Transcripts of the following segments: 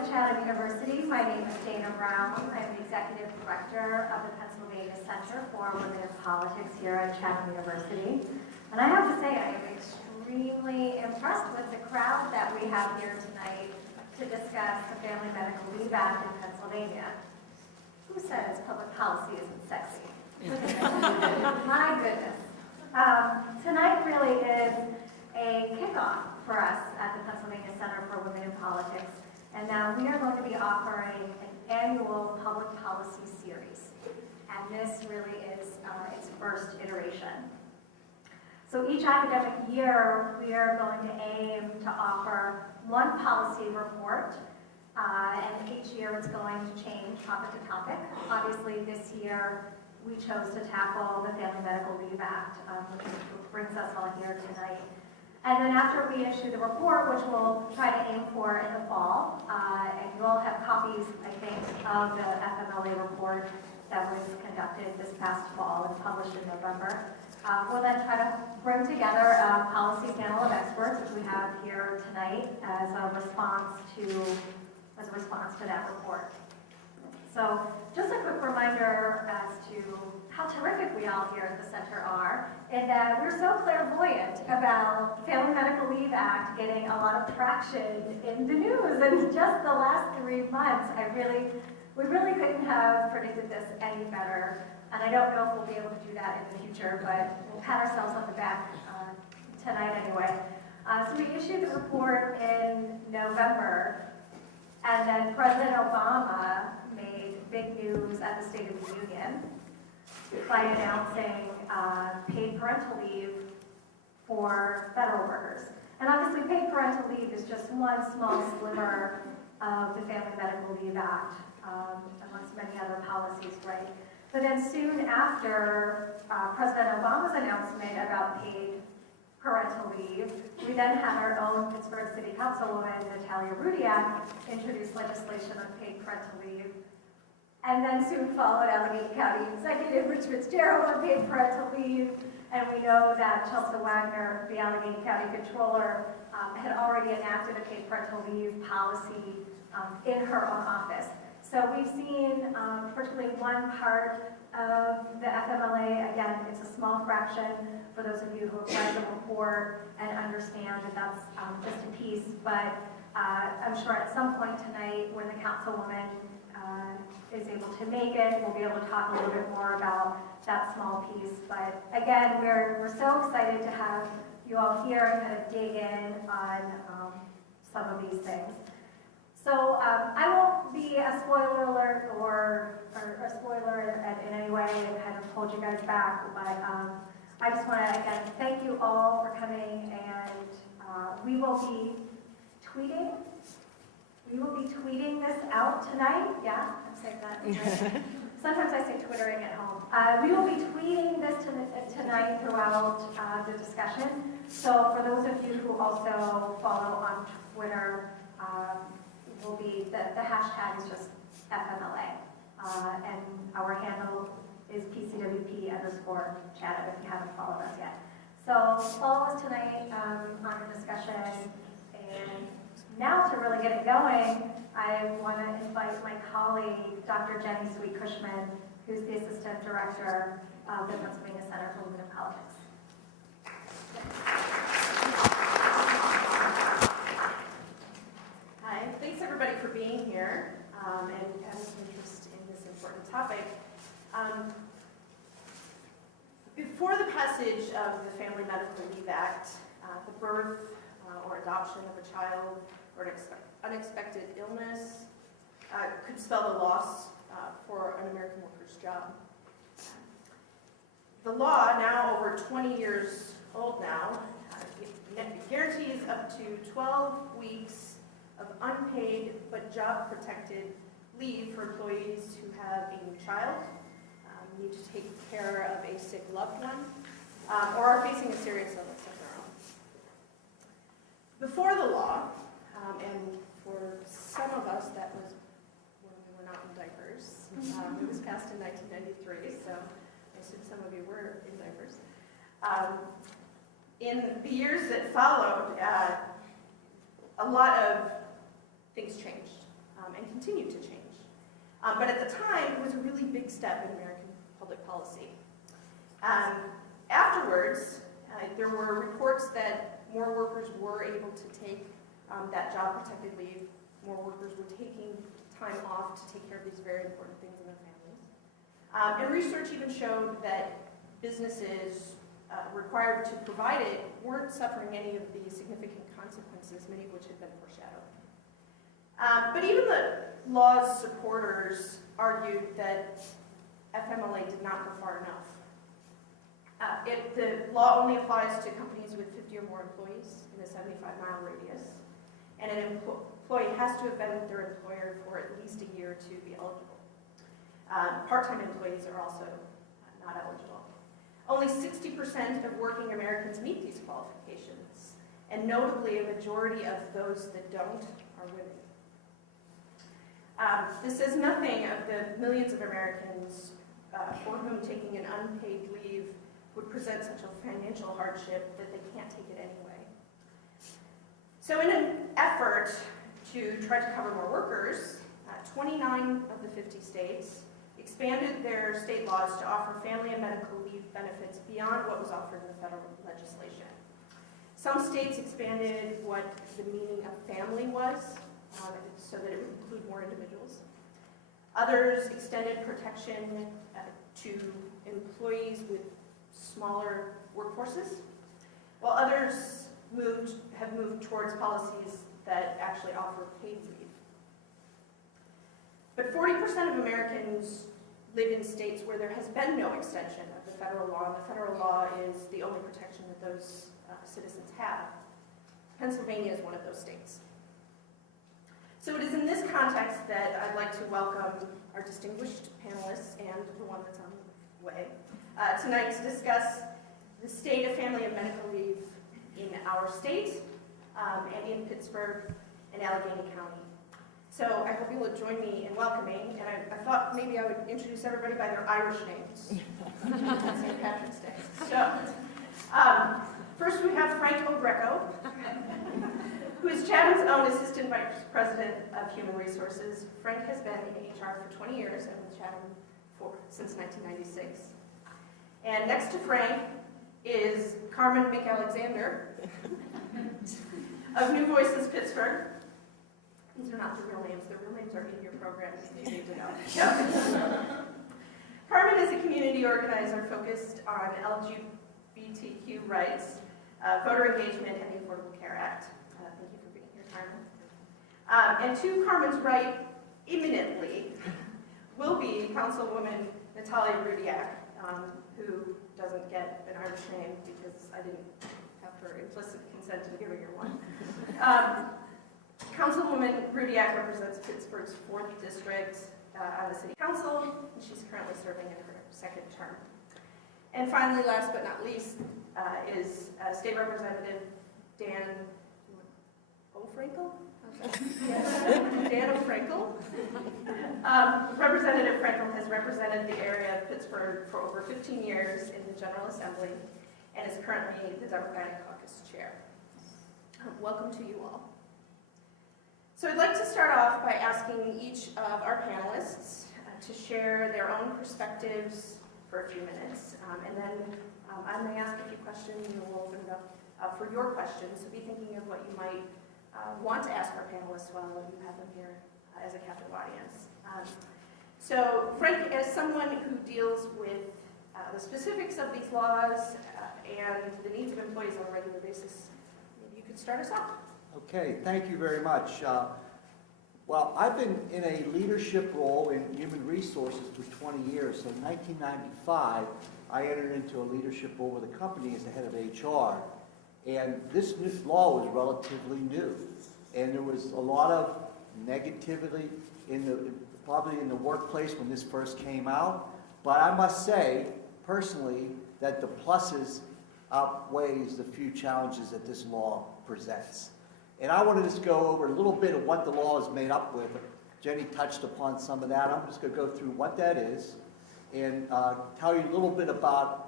to Chatham University. My name is Dana Brown. I'm the Executive Director of the Pennsylvania Center for Women in Politics here at Chatham University. And I have to say, I am extremely impressed with the crowd that we have here tonight to discuss the Family Medical Leave Act in Pennsylvania. Who says public policy isn't sexy? My goodness. Tonight really is a kickoff for us at the Pennsylvania Center for Women in Politics. And now we are going to be offering an annual public policy series. And this really is its first iteration. So each academic year, we are going to aim to offer one policy report. And each year it's going to change topic to topic. Obviously this year we chose to tackle the Family Medical Leave Act, which brings us all here tonight. And then after we issue the report, which we'll try to aim for in the fall, and you all have copies, I think, of the FMLA report that was conducted this past fall and published in November. We'll then try to bring together a policy panel of experts, which we have here tonight, as a response to that report. So just a quick reminder as to how terrific we all here at the center are, in that we're so clairvoyant about the Family Medical Leave Act getting a lot of traction in the news in just the last 3 months. We really couldn't have predicted this any better, and I don't know if we'll be able to do that in the future, but we'll pat ourselves on the back tonight anyway. So we issued the report in November, and then President Obama made big news at the State of the Union by announcing paid parental leave for federal workers. And obviously paid parental leave is just one small sliver of the Family Medical Leave Act, amongst many other policies, right? But then soon after President Obama's announcement about paid parental leave, we then had our own Pittsburgh City Councilwoman, Natalia Rudiak, introduce legislation on paid parental leave. And then soon followed Allegheny County Executive Rich Fitzgerald on paid parental leave. And we know that Chelsea Wagner, the Allegheny County Controller, had already enacted a paid parental leave policy in her own office. So we've seen particularly one part of the FMLA. Again, it's a small fraction for those of you who have read the report and understand that that's just a piece. But I'm sure at some point tonight when the Councilwoman is able to make it, we'll be able to talk a little bit more about that small piece. But again, we're so excited to have you all here and kind of dig in on some of these things. So I won't be a spoiler alert or a spoiler in any way and kind of hold you guys back, but I just want to again thank you all for coming, and we will be tweeting. We will be tweeting this out tonight. Yeah, I'm saying that. Right. Sometimes I say twittering at home. We will be tweeting this tonight throughout the discussion. So for those of you who also follow on Twitter, will be the hashtag is just FMLA, and our handle is PCWP_Chatham if you haven't followed us yet. So follow us tonight on the discussion. And now to really get it going, I want to invite my colleague, Dr. Jenny Sweet-Cushman, who's the Assistant Director of the Pennsylvania Center for Women in Politics. Hi, thanks everybody for being here and having some interest in this important topic. Before the passage of the Family Medical Leave Act, the birth or adoption of a child or an unexpected illness could spell the loss for an American worker's job. The law, now over 20 years old now, guarantees up to 12 weeks of unpaid but job-protected leave for employees who have a new child, need to take care of a sick loved one, or are facing a serious illness of their own. Before the law, and for some of us that was when we were not in diapers, it was passed in 1993, so I assume some of you were in diapers. In the years that followed, a lot of things changed. and continue to change. But at the time, it was a really big step in American public policy. Afterwards, there were reports that more workers were able to take that job-protected leave. More workers were taking time off to take care of these very important things in their families. And research even showed that businesses required to provide it weren't suffering any of the significant consequences, many of which had been foreshadowed. But even the law's supporters argued that FMLA did not go far enough. The law only applies to companies with 50 or more employees in a 75-mile radius, and an employee has to have been with their employer for at least a year to be eligible. Part-time employees are also not eligible. Only 60% of working Americans meet these qualifications, and notably a majority of those that don't are women. This says nothing of the millions of Americans for whom taking an unpaid leave would present such a financial hardship that they can't take it anyway. So in an effort to try to cover more workers, 29 of the 50 states expanded their state laws to offer family and medical leave benefits beyond what was offered in the federal legislation. Some states expanded what the meaning of family was, so that it would include more individuals. Others extended protection to employees with smaller workforces, while others have moved towards policies that actually offer paid leave. But 40% of Americans live in states where there has been no extension of the federal law, and the federal law is the only protection that those citizens have. Pennsylvania is one of those states. So it is in this context that I'd like to welcome our distinguished panelists and the one that's on the way tonight to discuss the state of family and medical leave in our state and in Pittsburgh and Allegheny County. So I hope you will join me in welcoming, and I thought maybe I would introduce everybody by their Irish names on St. Patrick's Day. So first we have Frankel Greco, who is Chatham's own Assistant Vice President of Human Resources. Frank has been in HR for 20 years and with Chatham since 1996. And next to Frank is Carmen McAlexander of New Voices Pittsburgh. These are not the real names. The real names are in your program if you need to know. Carmen is a community organizer focused on LGBTQ rights, voter engagement, and the Affordable Care Act. Thank you for being here, Carmen. And to Carmen's right, imminently, will be Councilwoman Natalia Rudiak, who doesn't get an Irish name because I didn't have her implicit consent in giving her one. Councilwoman Rudiak represents Pittsburgh's 4th District on the City Council, and she's currently serving in her 2nd term. And finally, last but not least, is State Representative Dan Frankel? Dan Frankel. Representative Frankel has represented the area of Pittsburgh for over 15 years in the General Assembly and is currently the Democratic Caucus Chair. Welcome to you all. So I'd like to start off by asking each of our panelists to share their own perspectives for a few minutes, and then I may ask a few questions and we'll open it up for your questions, so be thinking of what you might want to ask our panelists while you have them here as a captive audience. So Frank, as someone who deals with the specifics of these laws and the needs of employees on a regular basis, maybe you could start us off. Okay, thank you very much. Well, I've been in a leadership role in human resources for 20 years. So in 1995, I entered into a leadership role with a company as the head of HR. And this new law was relatively new. And there was a lot of negativity probably in the workplace when this first came out. But I must say, personally, that the pluses outweighs the few challenges that this law presents. And I wanted to just go over a little bit of what the law is made up with. Jenny touched upon some of that. I'm just going to go through what that is and tell you a little bit about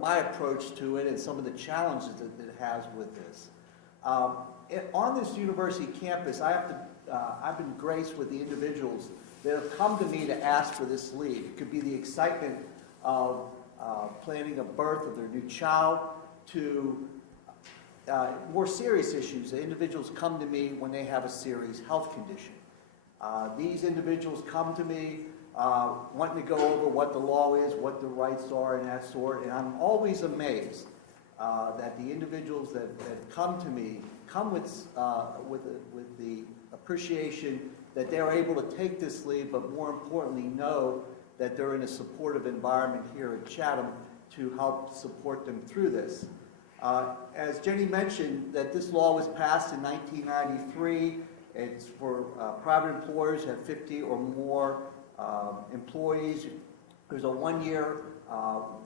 my approach to it and some of the challenges that it has with this. On this university campus, I've been graced with the individuals that have come to me to ask for this leave. It could be the excitement of planning a birth of their new child to more serious issues. The individuals come to me when they have a serious health condition. These individuals come to me wanting to go over what the law is, what the rights are, and that sort. And I'm always amazed that the individuals that come to me come with the appreciation that they're able to take this leave, but more importantly, know that they're in a supportive environment here at Chatham to help support them through this. As Jenny mentioned, that this law was passed in 1993. It's for private employers who have 50 or more employees. There's a 1-year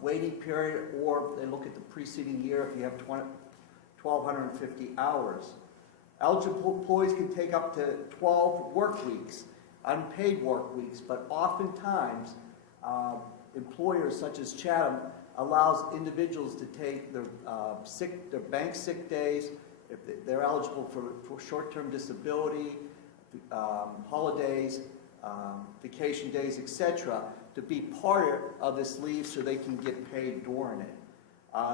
waiting period, or they look at the preceding year if you have 1,250 hours. Eligible employees can take up to 12 work weeks, unpaid work weeks, but oftentimes employers such as Chatham allows individuals to take their bank sick days, if they're eligible for short-term disability, holidays, vacation days, etc., to be part of this leave so they can get paid during it.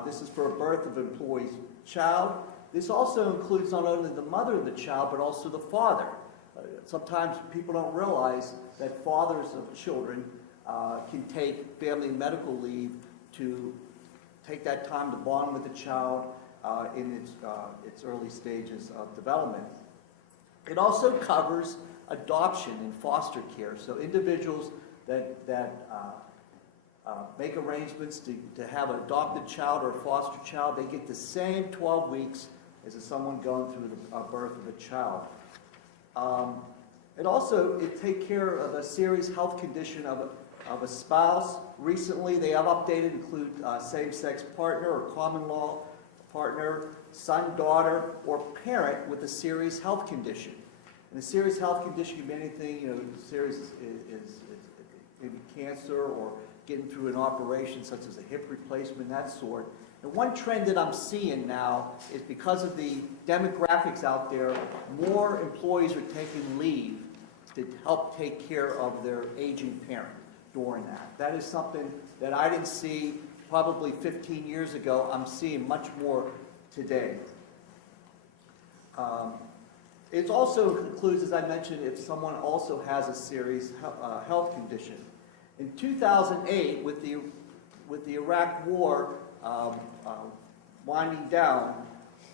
This is for a birth of an employee's child. This also includes not only the mother of the child, but also the father. Sometimes people don't realize that fathers of children can take family medical leave to take that time to bond with the child in its early stages of development. It also covers adoption and foster care. So individuals that make arrangements to have an adopted child or a foster child, they get the same 12 weeks as someone going through the birth of a child. It takes care of a serious health condition of a spouse. Recently, they have updated, include same-sex partner or common law partner, son, daughter, or parent with a serious health condition. And a serious health condition can be anything, serious is maybe cancer or getting through an operation such as a hip replacement, that sort. And one trend that I'm seeing now is because of the demographics out there, more employees are taking leave to help take care of their aging parent during that. That is something that I didn't see probably 15 years ago. I'm seeing much more today. It also includes, as I mentioned, if someone also has a serious health condition. In 2008, with the Iraq War winding down,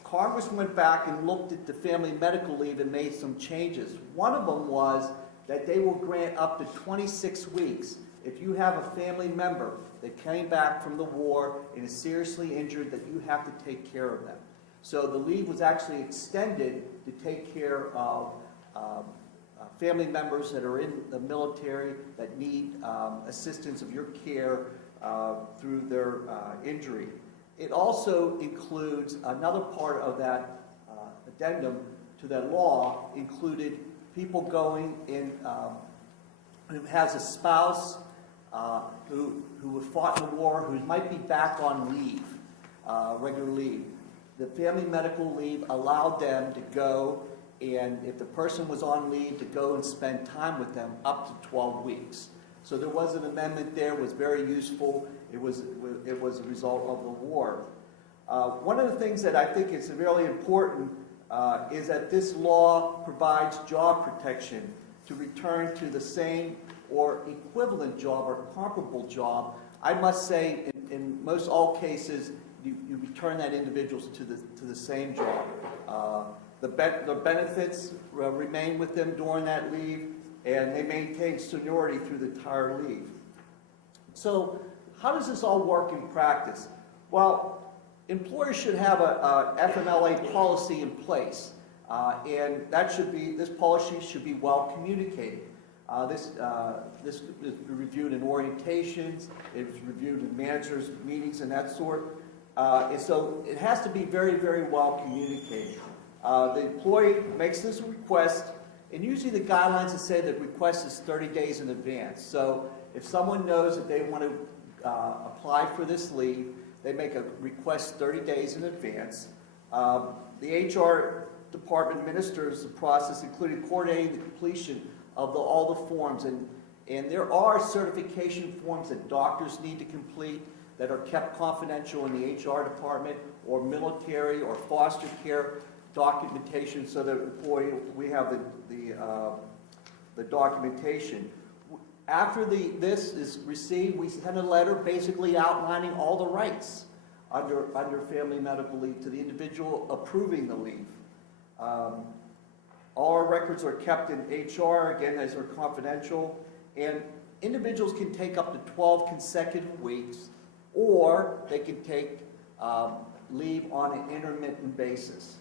Congress went back and looked at the family medical leave and made some changes. One of them was that they will grant up to 26 weeks if you have a family member that came back from the war and is seriously injured, that you have to take care of them. So the leave was actually extended to take care of family members that are in the military that need assistance of your care through their injury. It also includes another part of that addendum to that law included people going in who has a spouse who fought in the war, who might be back on leave, regular leave. The family medical leave allowed them to go, and if the person was on leave, to go and spend time with them up to 12 weeks. So there was an amendment there, was very useful. It was a result of the war. One of the things that I think is really important is that this law provides job protection to return to the same or equivalent job or comparable job. I must say, in most all cases, you return that individuals to the same job. The benefits remain with them during that leave, and they maintain seniority through the entire leave. So how does this all work in practice? Well, employers should have a FMLA policy in place, and this policy should be well communicated. This is reviewed in orientations, it's reviewed in managers' meetings and that sort. And so it has to be very, very well communicated. The employee makes this request, and usually the guidelines that say that request is 30 days in advance. So if someone knows that they want to apply for this leave, they make a request 30 days in advance. The HR department administers the process, including coordinating the completion of all the forms. And there are certification forms that doctors need to complete that are kept confidential in the HR department, or military or foster care documentation, so that we have the documentation. After this is received, we send a letter basically outlining all the rights under family medical leave to the individual approving the leave. All our records are kept in HR, again, these are confidential, and individuals can take up to 12 consecutive weeks, or they can take leave on an intermittent basis.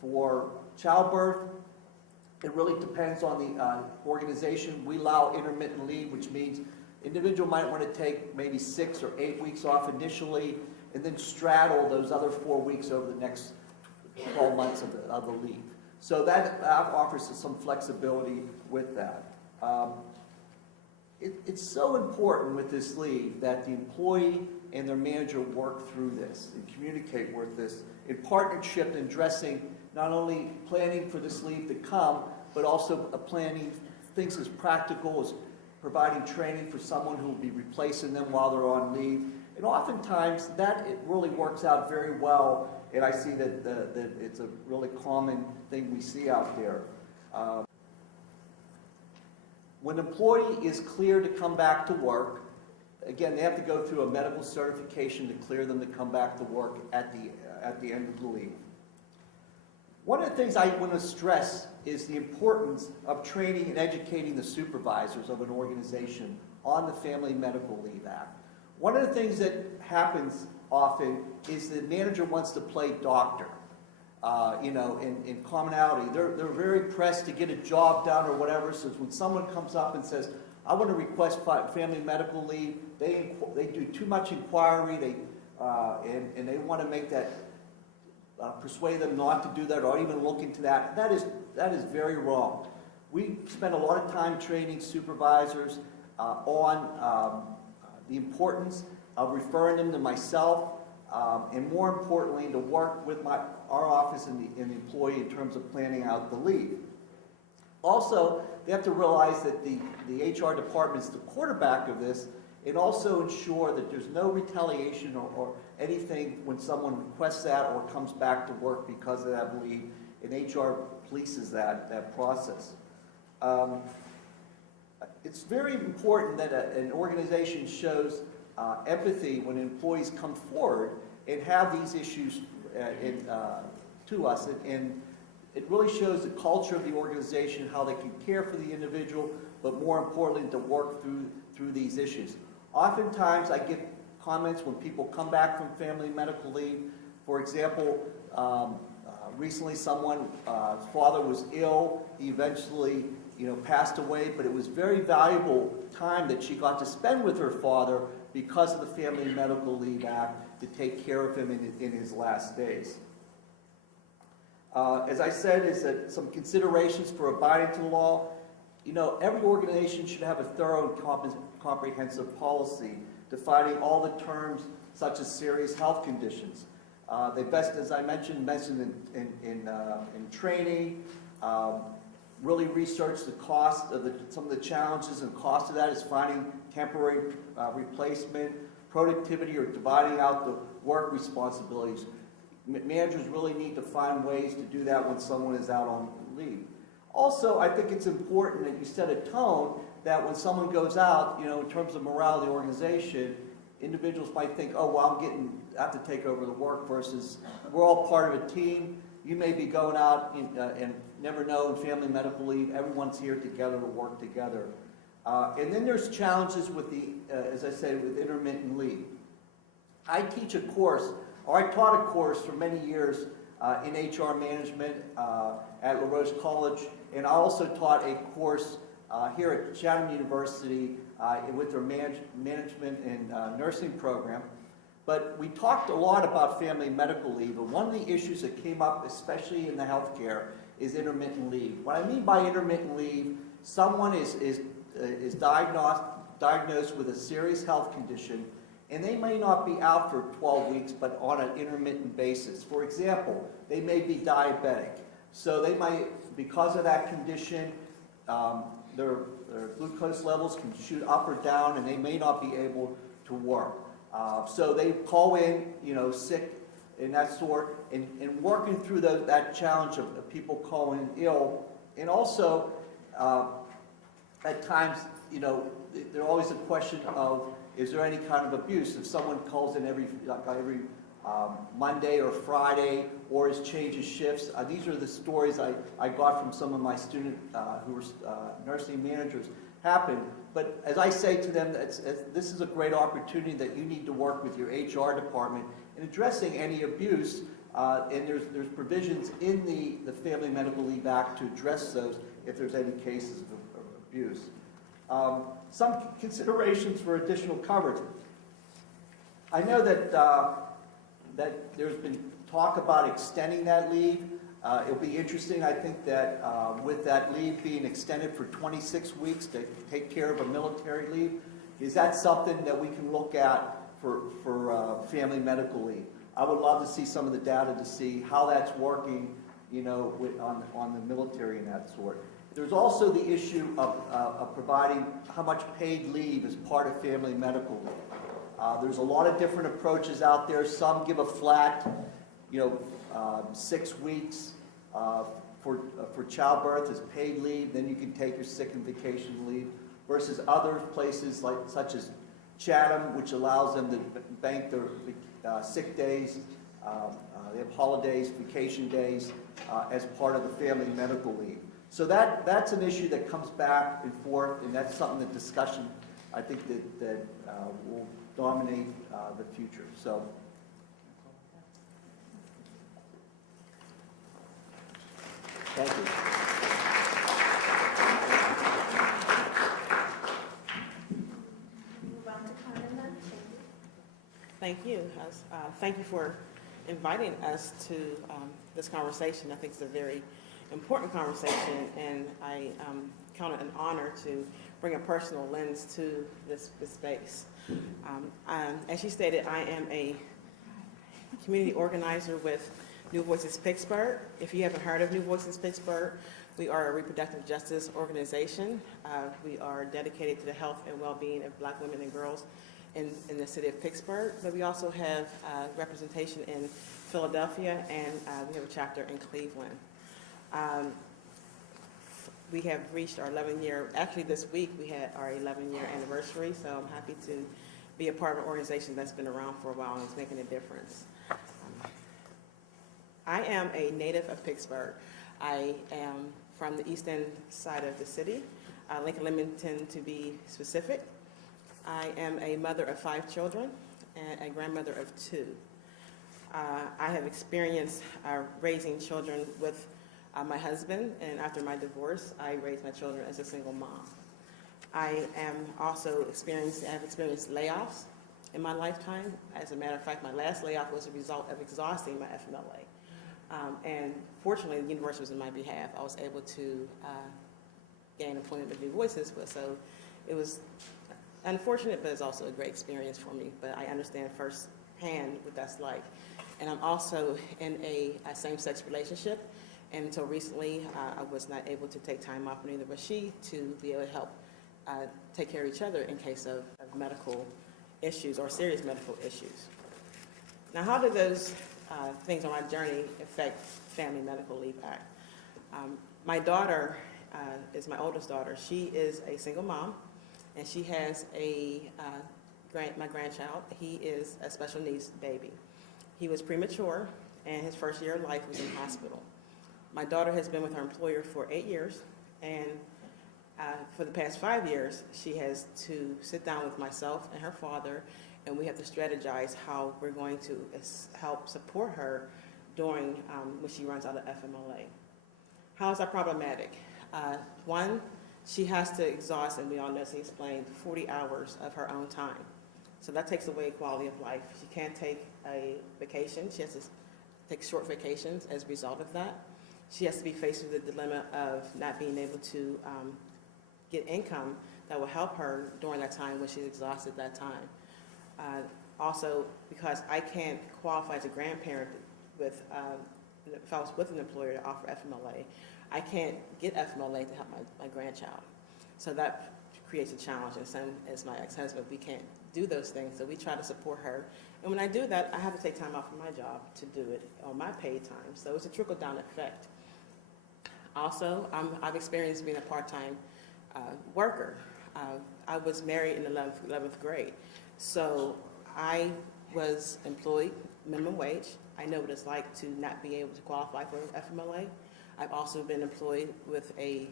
For childbirth, it really depends on the organization. We allow intermittent leave, which means individual might want to take maybe 6 or 8 weeks off initially, and then straddle those other 4 weeks over the next 12 months of the leave. So that offers us some flexibility with that. It's so important with this leave that the employee and their manager work through this and communicate with this in partnership, in addressing not only planning for this leave to come, but also planning things as practical as providing training for someone who will be replacing them while they're on leave. And oftentimes it really works out very well, and I see that it's a really common thing we see out there. When an employee is cleared to come back to work, again, they have to go through a medical certification to clear them to come back to work at the end of the leave. One of the things I want to stress is the importance of training and educating the supervisors of an organization on the Family Medical Leave Act. One of the things that happens often is the manager wants to play doctor. In commonality. They're very pressed to get a job done or whatever, so when someone comes up and says, I want to request family medical leave, they do too much inquiry, and they want to make that, persuade them not to do that or even look into that. That is very wrong. We spend a lot of time training supervisors on the importance of referring them to myself, and more importantly, to work with our office and the employee in terms of planning out the leave. Also, they have to realize that the HR department is the quarterback of this, and also ensure that there's no retaliation or anything when someone requests that or comes back to work because of that leave, and HR polices that process. It's very important that an organization shows empathy when employees come forward and have these issues to us, and it really shows the culture of the organization, how they can care for the individual, but more importantly, to work through these issues. Oftentimes, I get comments when people come back from family medical leave. For example, recently someone's father was ill. He eventually passed away, but it was very valuable time that she got to spend with her father because of the Family Medical Leave Act to take care of him in his last days. As I said, is that some considerations for abiding to the law. Every organization should have a thorough and comprehensive policy defining all the terms such as serious health conditions. They best, as I mentioned in training, really research the cost of some of the challenges and cost of that is finding temporary replacement, productivity, or dividing out the work responsibilities. Managers really need to find ways to do that when someone is out on leave. Also, I think it's important that you set a tone that when someone goes out, in terms of morale of the organization, individuals might think, oh, well, I have to take over the work, versus we're all part of a team. You may be going out and never know in family medical leave. Everyone's here together to work together. And then there's challenges with as I said, with intermittent leave. I teach a course, or I taught a course for many years in HR management at La Rose College, and I also taught a course here at Chatham University with their management and nursing program. But we talked a lot about family medical leave, and one of the issues that came up, especially in the healthcare, is intermittent leave. What I mean by intermittent leave, someone is diagnosed with a serious health condition, and they may not be out for 12 weeks, but on an intermittent basis. For example, they may be diabetic. So they might, because of that condition, their glucose levels can shoot up or down, and they may not be able to work. So they call in, sick and that sort, and working through that challenge of people calling in ill. And also, at times, there's always a question of, is there any kind of abuse? If someone calls in every Monday or Friday, or is changes shifts. These are the stories I got from some of my students who were nursing managers happen. But as I say to them, this is a great opportunity that you need to work with your HR department in addressing any abuse. And there's provisions in the Family Medical Leave Act to address those if there's any cases of abuse. Some considerations for additional coverage. I know that there's been talk about extending that leave. It'll be interesting, I think, that with that leave being extended for 26 weeks to take care of a military leave, is that something that we can look at for family medical leave? I would love to see some of the data to see how that's working, on the military and that sort. There's also the issue of providing how much paid leave is part of family medical leave. There's a lot of different approaches out there. Some give a flat, 6 weeks for childbirth as paid leave. Then you can take your sick and vacation leave. Versus other places such as Chatham, which allows them to bank their sick days. They have holidays, vacation days as part of the family medical leave. So that's an issue that comes back and forth, and that's something that discussion, I think, that will dominate the future. So, thank you. Move on to Carmen then. Thank you. Thank you for inviting us to this conversation. I think it's a very important conversation, and I count it an honor to bring a personal lens to this space. As you stated, I am a community organizer with New Voices Pittsburgh. If you haven't heard of New Voices Pittsburgh, we are a reproductive justice organization. We are dedicated to the health and well-being of Black women and girls in the city of Pittsburgh, but we also have representation in Philadelphia, and we have a chapter in Cleveland. We have reached our 11-year, actually this week we had our 11-year anniversary, so I'm happy to be a part of an organization that's been around for a while and is making a difference. I am a native of Pittsburgh. I am from the east end side of the city, Lincoln Limington to be specific. I am a mother of 5 children and a grandmother of 2. I have experienced raising children with my husband, and after my divorce, I raised my children as a single mom. I am also experienced layoffs in my lifetime. As a matter of fact, my last layoff was a result of exhausting my FMLA. And fortunately, the universe was in my behalf. I was able to gain employment with New Voices, but so it was unfortunate, but it's also a great experience for me. But I understand firsthand what that's like. And I'm also in a same-sex relationship. And until recently, I was not able to take time off, neither was she, to be able to help take care of each other in case of medical issues or serious medical issues. Now, how do those things on my journey affect Family Medical Leave Act? My daughter is my oldest daughter. She is a single mom, and she has my grandchild. He is a special needs baby. He was premature, and his first year of life was in hospital. My daughter has been with her employer for 8 years, and for the past 5 years, she has to sit down with myself and her father, and we have to strategize how we're going to help support her during when she runs out of FMLA. How is that problematic? One, she has to exhaust, and we all know, she explained, 40 hours of her own time. So that takes away quality of life. She can't take a vacation. She has to take short vacations as a result of that. She has to be faced with the dilemma of not being able to get income that will help her during that time when she's exhausted that time. Also, because I can't qualify as a grandparent with, if I was with an employer to offer FMLA, I can't get FMLA to help my grandchild. So that creates a challenge, and same as my ex-husband, we can't do those things, so we try to support her. And when I do that, I have to take time off from my job to do it on my paid time, so it's a trickle-down effect. Also, I've experienced being a part-time worker. I was married in 11th grade, so I was employed minimum wage. I know what it's like to not be able to qualify for FMLA. I've also been employed with a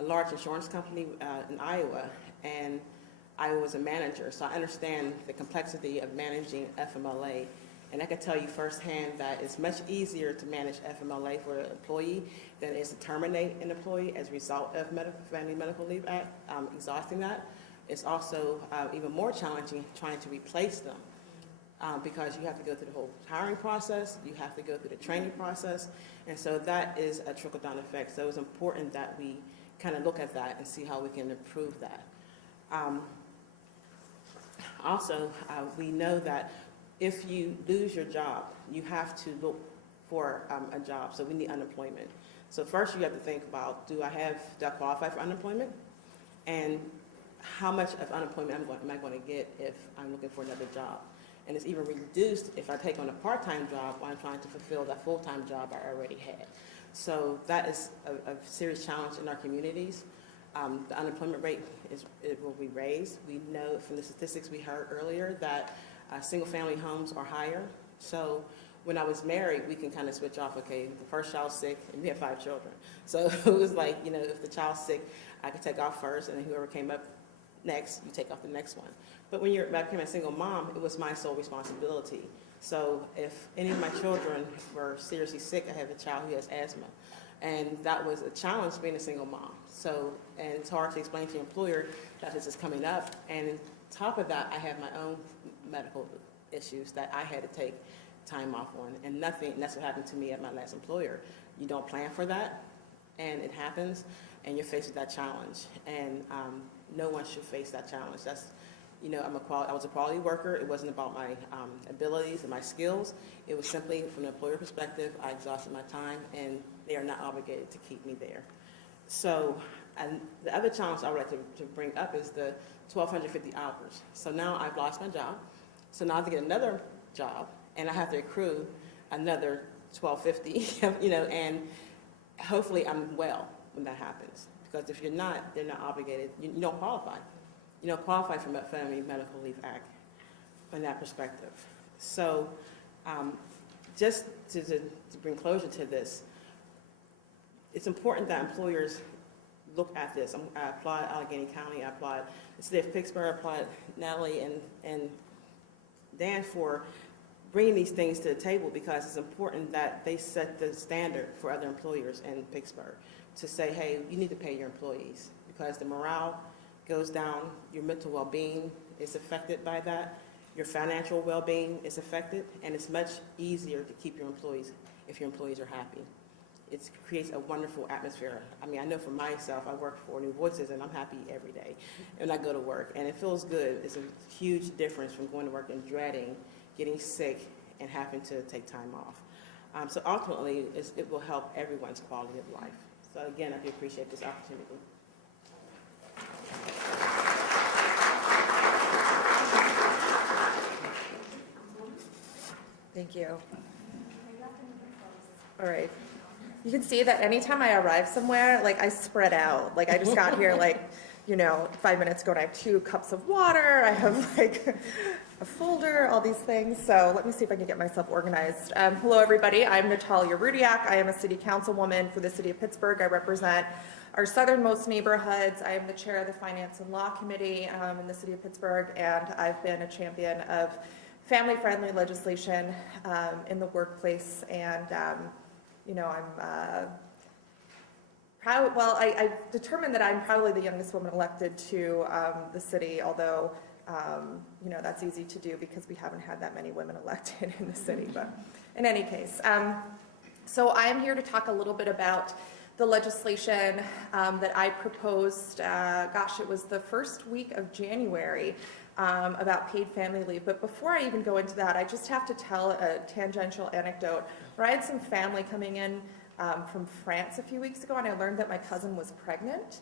large insurance company in Iowa, and I was a manager, so I understand the complexity of managing FMLA. And I can tell you firsthand that it's much easier to manage FMLA for an employee than it is to terminate an employee as a result of Family Medical Leave Act, exhausting that. It's also even more challenging trying to replace them because you have to go through the whole hiring process, you have to go through the training process, and so that is a trickle-down effect. So it's important that we kind of look at that and see how we can improve that. Also, we know that if you lose your job, you have to look for a job. So we need unemployment. So first you have to think about, do I qualify for unemployment? And how much of unemployment am I going to get if I'm looking for another job? And it's even reduced if I take on a part-time job while I'm trying to fulfill that full-time job I already had. So that is a serious challenge in our communities. The unemployment rate will be raised. We know from the statistics we heard earlier that single-family homes are higher. So when I was married, we can kind of switch off, okay, the first child's sick, and we have 5 children. So it was like, you know, if the child's sick, I could take off first, and then whoever came up next, you take off the next one. But when I became a single mom, it was my sole responsibility. So if any of my children were seriously sick, I have a child who has asthma. And that was a challenge being a single mom. So, and it's hard to explain to your employer that this is coming up. And on top of that, I have my own medical issues that I had to take time off on. And that's what happened to me at my last employer. You don't plan for that, and it happens, and you're faced with that challenge. And no one should face that challenge. That's, you know, I was a quality worker. It wasn't about my abilities and my skills. It was simply from an employer perspective, I exhausted my time, and they are not obligated to keep me there. So, and the other challenge I would like to bring up is the 1,250 hours. So now I've lost my job. So now I have to get another job, and I have to accrue another 1,250, you know, and hopefully I'm well when that happens. Because if you're not, they're not obligated. You don't qualify. You don't qualify for the Family Medical Leave Act from that perspective. So just to bring closure to this, it's important that employers look at this. I applaud Allegheny County, I applaud the city of Pittsburgh, I applaud Natalie and Dan for bringing these things to the table, because it's important that they set the standard for other employers in Pittsburgh to say, hey, you need to pay your employees, because the morale goes down, your mental well-being is affected by that, your financial well-being is affected, and it's much easier to keep your employees if your employees are happy. It creates a wonderful atmosphere. I mean, I know for myself, I work for New Voices, and I'm happy every day when I go to work, and it feels good. It's a huge difference from going to work and dreading getting sick and having to take time off. So ultimately, it will help everyone's quality of life. So again, I do appreciate this opportunity. Thank you. All right. You can see that anytime I arrive somewhere, like, I spread out. Like, I just got here, like, you know, 5 minutes ago, and I have 2 cups of water. I have, like, a folder, all these things. So let me see if I can get myself organized. Hello, everybody. I'm Natalia Rudiak. I am a city councilwoman for the city of Pittsburgh. I represent our southernmost neighborhoods. I am the chair of the Finance and Law Committee in the city of Pittsburgh, and I've been a champion of family-friendly legislation in the workplace. And you know, I'm proud. Well, I determined that I'm probably the youngest woman elected to the city, although you know, that's easy to do because we haven't had that many women elected in the city. But in any case, so I'm here to talk a little bit about the legislation that I proposed. Gosh, it was the first week of January about paid family leave. But before I even go into that, I just have to tell a tangential anecdote where I had some family coming in from France a few weeks ago, and I learned that my cousin was pregnant.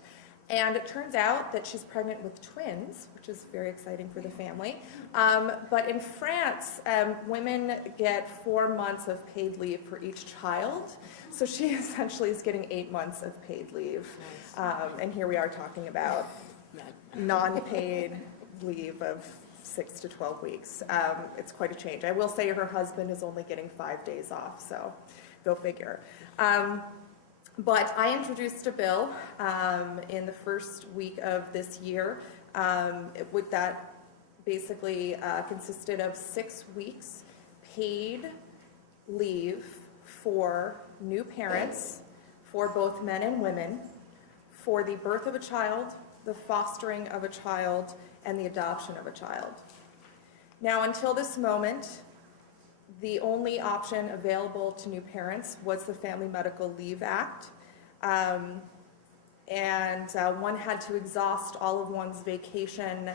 And it turns out that she's pregnant with twins, which is very exciting for the family. But in France, women get 4 months of paid leave for each child. So she essentially is getting 8 months of paid leave. And here we are talking about non-paid leave of 6 to 12 weeks. It's quite a change. I will say her husband is only getting 5 days off, so go figure. But I introduced a bill in the first week of this year that basically consisted of 6 weeks paid leave for new parents, for both men and women, for the birth of a child, the fostering of a child, and the adoption of a child. Now, until this moment, the only option available to new parents was the Family Medical Leave Act. One had to exhaust all of one's vacation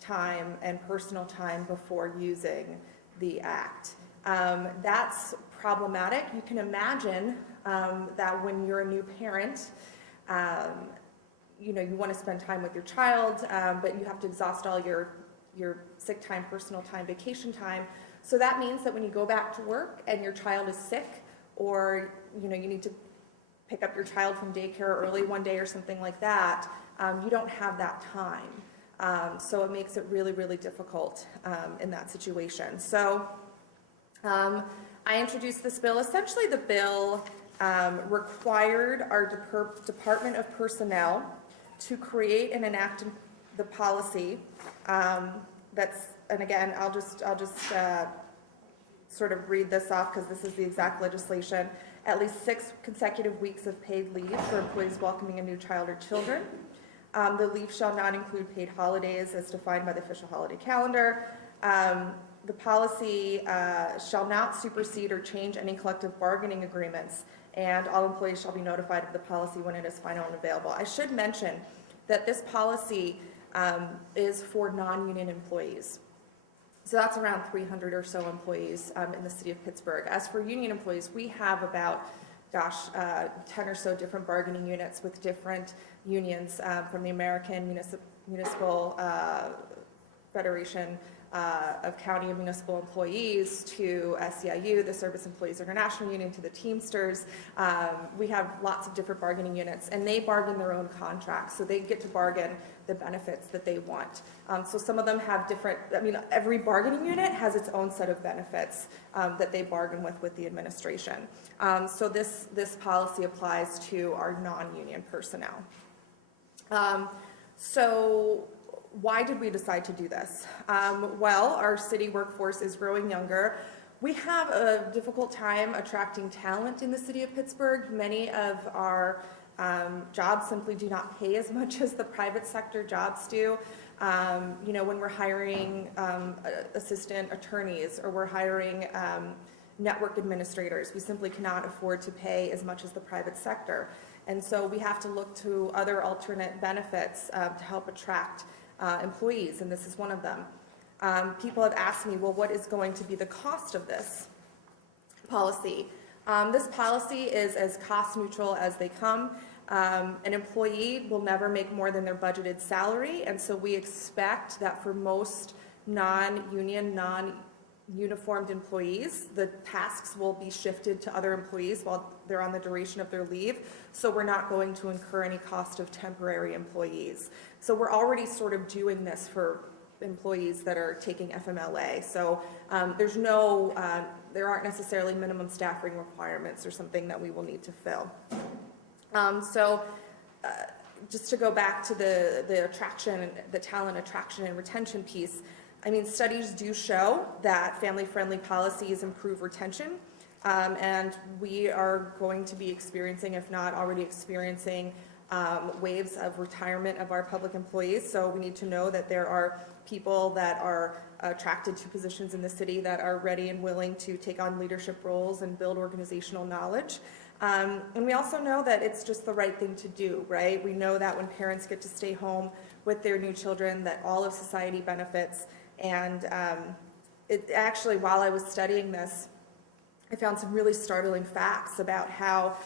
time and personal time before using the act. That's problematic. You can imagine that when you're a new parent, you want to spend time with your child, but you have to exhaust all your sick time, personal time, vacation time. So that means that when you go back to work and your child is sick, or you need to pick up your child from daycare early one day or something like that, you don't have that time. So it makes it really, really difficult in that situation. So I introduced this bill. Essentially, the bill required our Department of Personnel to create and enact the policy and again, I'll just sort of read this off because this is the exact legislation. At least 6 consecutive weeks of paid leave for employees welcoming a new child or children. The leave shall not include paid holidays as defined by the official holiday calendar. The policy shall not supersede or change any collective bargaining agreements, and all employees shall be notified of the policy when it is final and available. I should mention that this policy is for non-union employees. So that's around 300 or so employees in the city of Pittsburgh. As for union employees, we have about, 10 or so different bargaining units with different unions from the American Municipal Federation of County and Municipal Employees to SEIU, the Service Employees International Union, to the Teamsters. We have lots of different bargaining units, and they bargain their own contracts, so they get to bargain the benefits that they want. So some of them have different, every bargaining unit has its own set of benefits that they bargain with the administration. So this policy applies to our non-union personnel. So why did we decide to do this? Well, our city workforce is growing younger. We have a difficult time attracting talent in the city of Pittsburgh. Many of our jobs simply do not pay as much as the private sector jobs do. When we're hiring assistant attorneys or we're hiring network administrators, we simply cannot afford to pay as much as the private sector. And so we have to look to other alternate benefits to help attract employees, and this is one of them. People have asked me, well, what is going to be the cost of this policy? This policy is as cost neutral as they come. An employee will never make more than their budgeted salary, and so we expect that for most non-union, non-uniformed employees, the tasks will be shifted to other employees while they're on the duration of their leave, so we're not going to incur any cost of temporary employees. So we're already sort of doing this for employees that are taking FMLA. So there aren't necessarily minimum staffing requirements or something that we will need to fill. Just to go back to the talent attraction and retention piece, studies do show that family-friendly policies improve retention, and we are going to be experiencing, if not already experiencing, waves of retirement of our public employees. So we need to know that there are people that are attracted to positions in the city that are ready and willing to take on leadership roles and build organizational knowledge. And we also know that it's just the right thing to do, right? We know that when parents get to stay home with their new children, that all of society benefits. And it actually, while I was studying this, I found some really startling facts about how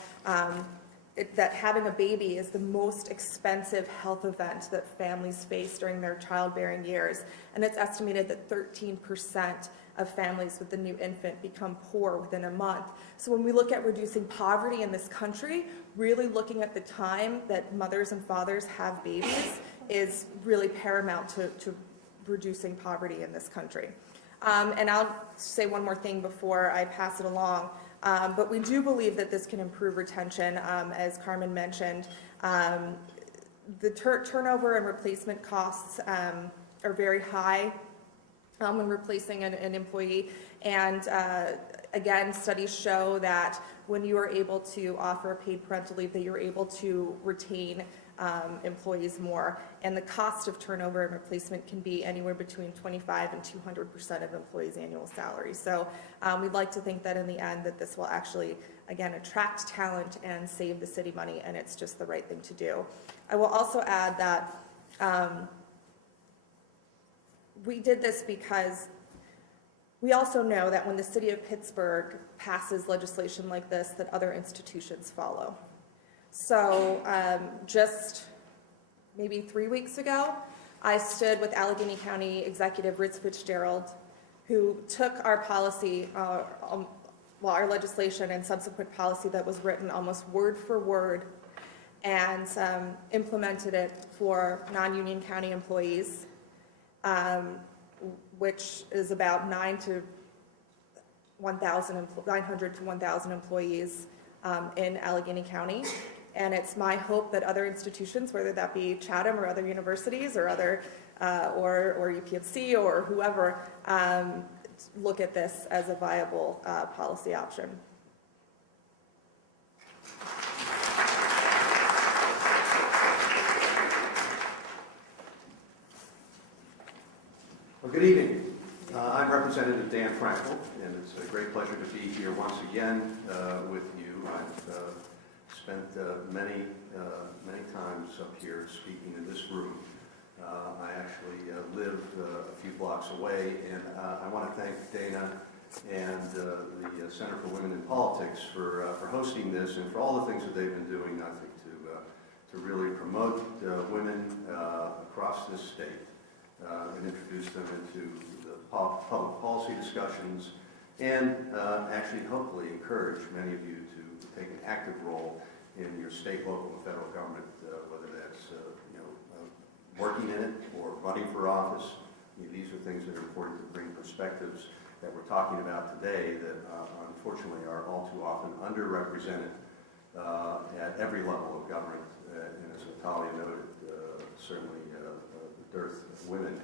that having a baby is the most expensive health event that families face during their childbearing years. And it's estimated that 13% of families with a new infant become poor within a month. So when we look at reducing poverty in this country, really looking at the time that mothers and fathers have babies is really paramount to reducing poverty in this country. And I'll say one more thing before I pass it along. But we do believe that this can improve retention, as Carmen mentioned. The turnover and replacement costs are very high when replacing an employee. And again, studies show that when you are able to offer a paid parental leave, that you're able to retain employees more. And the cost of turnover and replacement can be anywhere between 25 and 200% of employees' annual salary. So we'd like to think that in the end that this will actually, again, attract talent and save the city money, and it's just the right thing to do. I will also add that we did this because we also know that when the city of Pittsburgh passes legislation like this, that other institutions follow. So just maybe 3 weeks ago, I stood with Allegheny County Executive Ritz Fitzgerald, who took our policy, our legislation and subsequent policy that was written almost word for word, and implemented it for non-union county employees, which is about 900 to 1,000 employees in Allegheny County. And it's my hope that other institutions, whether that be Chatham or other universities or other or UPMC or whoever, look at this as a viable policy option. Well, good evening. I'm Representative Dan Frankel, and it's a great pleasure to be here once again with you. I've spent many times up here speaking in this room. I actually live a few blocks away, and I want to thank Dana and the Center for Women in Politics for hosting this and for all the things that they've been doing, I think, to really promote women across this state and introduce them into the public policy discussions and actually hopefully encourage many of you to take an active role in your state, local, and federal government, whether that's working in it or running for office. These are things that are important to bring perspectives that we're talking about today that unfortunately are all too often underrepresented at every level of government. And as Natalia noted, certainly the dearth of women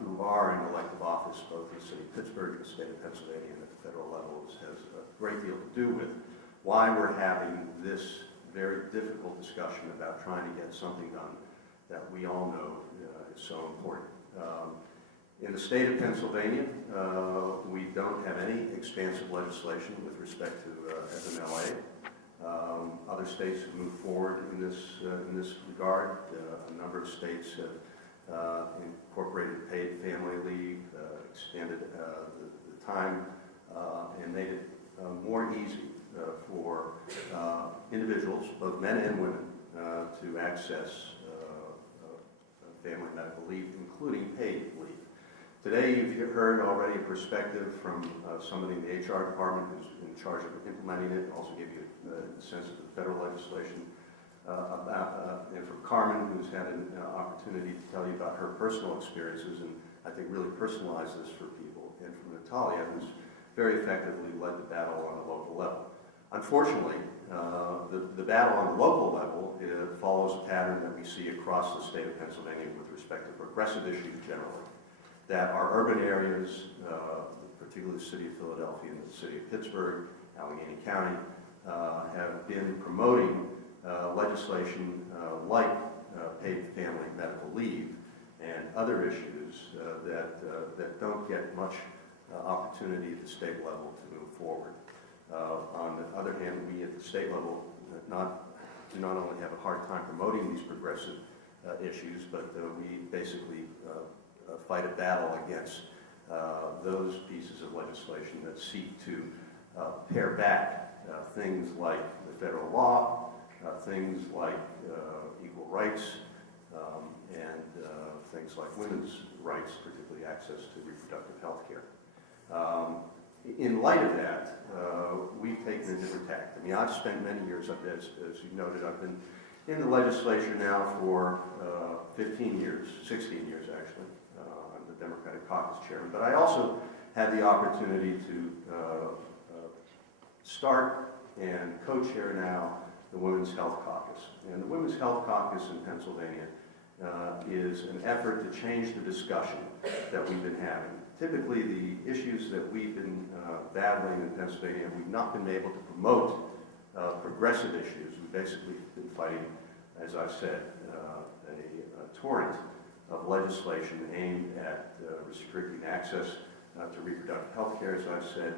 who are in elective office, both in the city of Pittsburgh, the state of Pennsylvania, and at the federal levels, has a great deal to do with why we're having this very difficult discussion about trying to get something done that we all know is so important. In the state of Pennsylvania, we don't have any expansive legislation with respect to FMLA. Other states have moved forward in this regard. A number of states have incorporated paid family leave, extended the time, and made it more easy for individuals, both men and women, to access family medical leave, including paid leave. Today, you've heard already a perspective from somebody in the HR department who's in charge of implementing it, also give you a sense of the federal legislation and from Carmen, who's had an opportunity to tell you about her personal experiences and I think really personalize this for people, and from Natalia, who's very effectively led the battle on a local level. Unfortunately, the battle on the local level follows a pattern that we see across the state of Pennsylvania with respect to progressive issues generally, that our urban areas, particularly the city of Philadelphia and the city of Pittsburgh, Allegheny County, have been promoting legislation like paid family medical leave and other issues that don't get much opportunity at the state level to move forward. On the other hand, we at the state level do not only have a hard time promoting these progressive issues, but we basically fight a battle against those pieces of legislation that seek to pare back things like the federal law, things like equal rights, and things like women's rights, particularly access to reproductive health care. In light of that, we've taken a different tack. I mean, I've spent many years, as you noted, I've been in the legislature now for 15 years, 16 years actually. I'm the Democratic Caucus Chairman, but I also had the opportunity to start and co-chair now the Women's Health Caucus. And the Women's Health Caucus in Pennsylvania is an effort to change the discussion that we've been having. Typically, the issues that we've been battling in Pennsylvania, we've not been able to promote progressive issues. We've basically been fighting, as I've said, a torrent of legislation aimed at restricting access to reproductive health care, as I've said,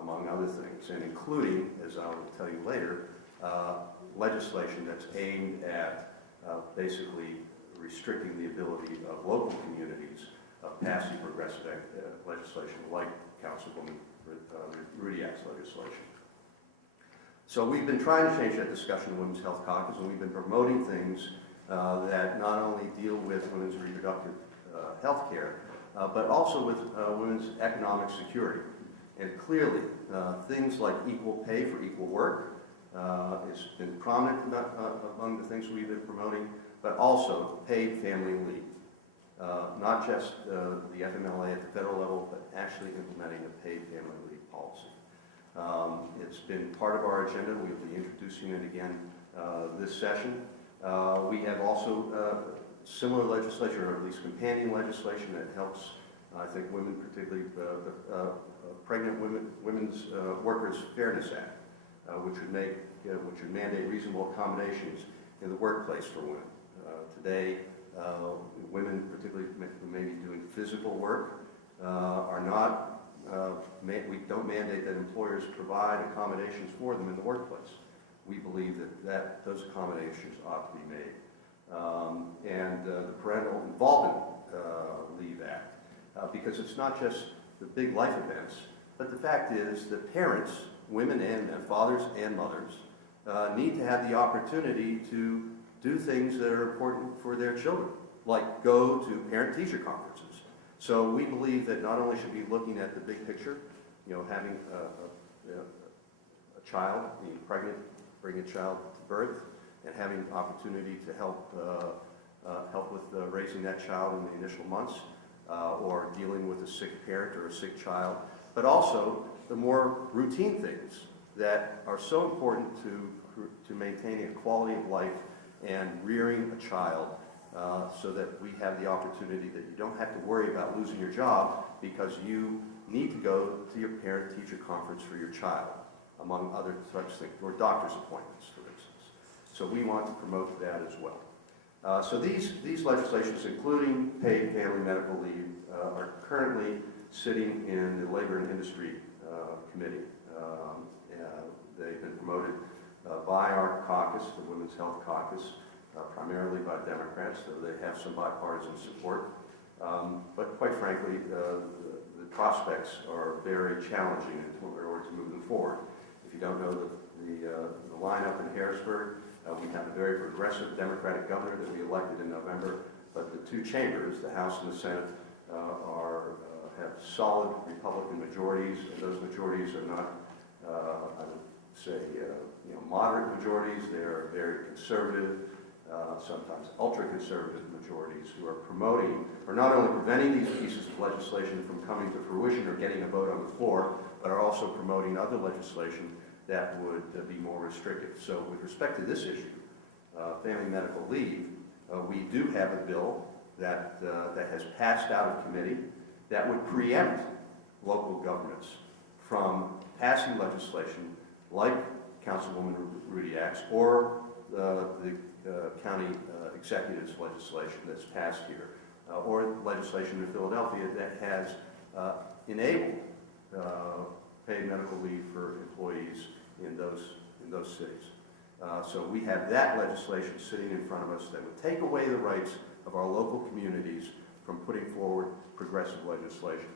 among other things, and including, as I'll tell you later, legislation that's aimed at basically restricting the ability of local communities of passing progressive legislation like Councilwoman Rudiak's legislation. So we've been trying to change that discussion in the Women's Health Caucus, and we've been promoting things that not only deal with women's reproductive health care, but also with women's economic security. And clearly, things like equal pay for equal work has been prominent among the things we've been promoting, but also paid family leave. Not just the FMLA at the federal level, but actually implementing a paid family leave policy. It's been part of our agenda. We'll be introducing it again this session. We have also similar legislation, or at least companion legislation that helps, I think, women, particularly the Pregnant Women's Workers Fairness Act, which would mandate reasonable accommodations in the workplace for women. Today, women, particularly who may be doing physical work, are not, we don't mandate that employers provide accommodations for them in the workplace. We believe that those accommodations ought to be made. And the Parental Involvement Leave Act, because it's not just the big life events, but the fact is that parents, women and men, fathers and mothers, need to have the opportunity to do things that are important for their children, like go to parent-teacher conferences. So we believe that not only should we be looking at the big picture, having a child, being pregnant, bring a child to birth, and having the opportunity to help with raising that child in the initial months, or dealing with a sick parent or a sick child, but also the more routine things that are so important to maintaining a quality of life and rearing a child, so that we have the opportunity that you don't have to worry about losing your job because you need to go to your parent-teacher conference for your child, among other such things, or doctor's appointments, for instance. So we want to promote that as well. So these legislations, including paid family medical leave, are currently sitting in the Labor and Industry Committee. They've been promoted by our caucus, the Women's Health Caucus, primarily by Democrats, so they have some bipartisan support. But quite frankly, the prospects are very challenging in order to move them forward. If you don't know the lineup in Harrisburg, we have a very progressive Democratic governor that we elected in November, but the two chambers, the House and the Senate, have solid Republican majorities, and those majorities are not, I would say, moderate majorities. They are very conservative, sometimes ultra-conservative majorities who are promoting, or not only preventing these pieces of legislation from coming to fruition or getting a vote on the floor, but are also promoting other legislation that would be more restrictive. So with respect to this issue, family medical leave, we do have a bill that has passed out of committee that would preempt local governments from passing legislation like Councilwoman Rudiak's or the county executive's legislation that's passed here, or legislation in Philadelphia that has enabled paid medical leave for employees in those cities. So we have that legislation sitting in front of us that would take away the rights of our local communities from putting forward progressive legislation.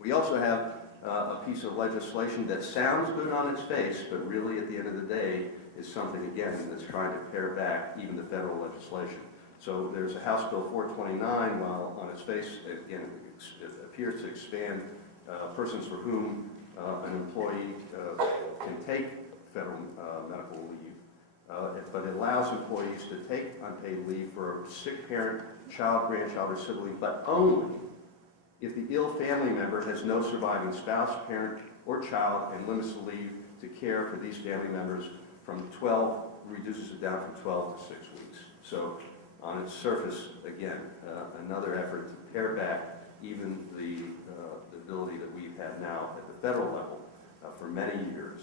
We also have a piece of legislation that sounds good on its face, but really at the end of the day is something, again, that's trying to pare back even the federal legislation. So there's a House Bill 429, while on its face, again, it appears to expand persons for whom an employee can take federal medical leave, but it allows employees to take unpaid leave for a sick parent, child, grandchild, or sibling, but only if the ill family member has no surviving spouse, parent, or child, and limits the leave to care for these family members from 12, reduces it down from 12 to 6 weeks. So on its surface, again, another effort to pare back even the ability that we've had now at the federal level for many years,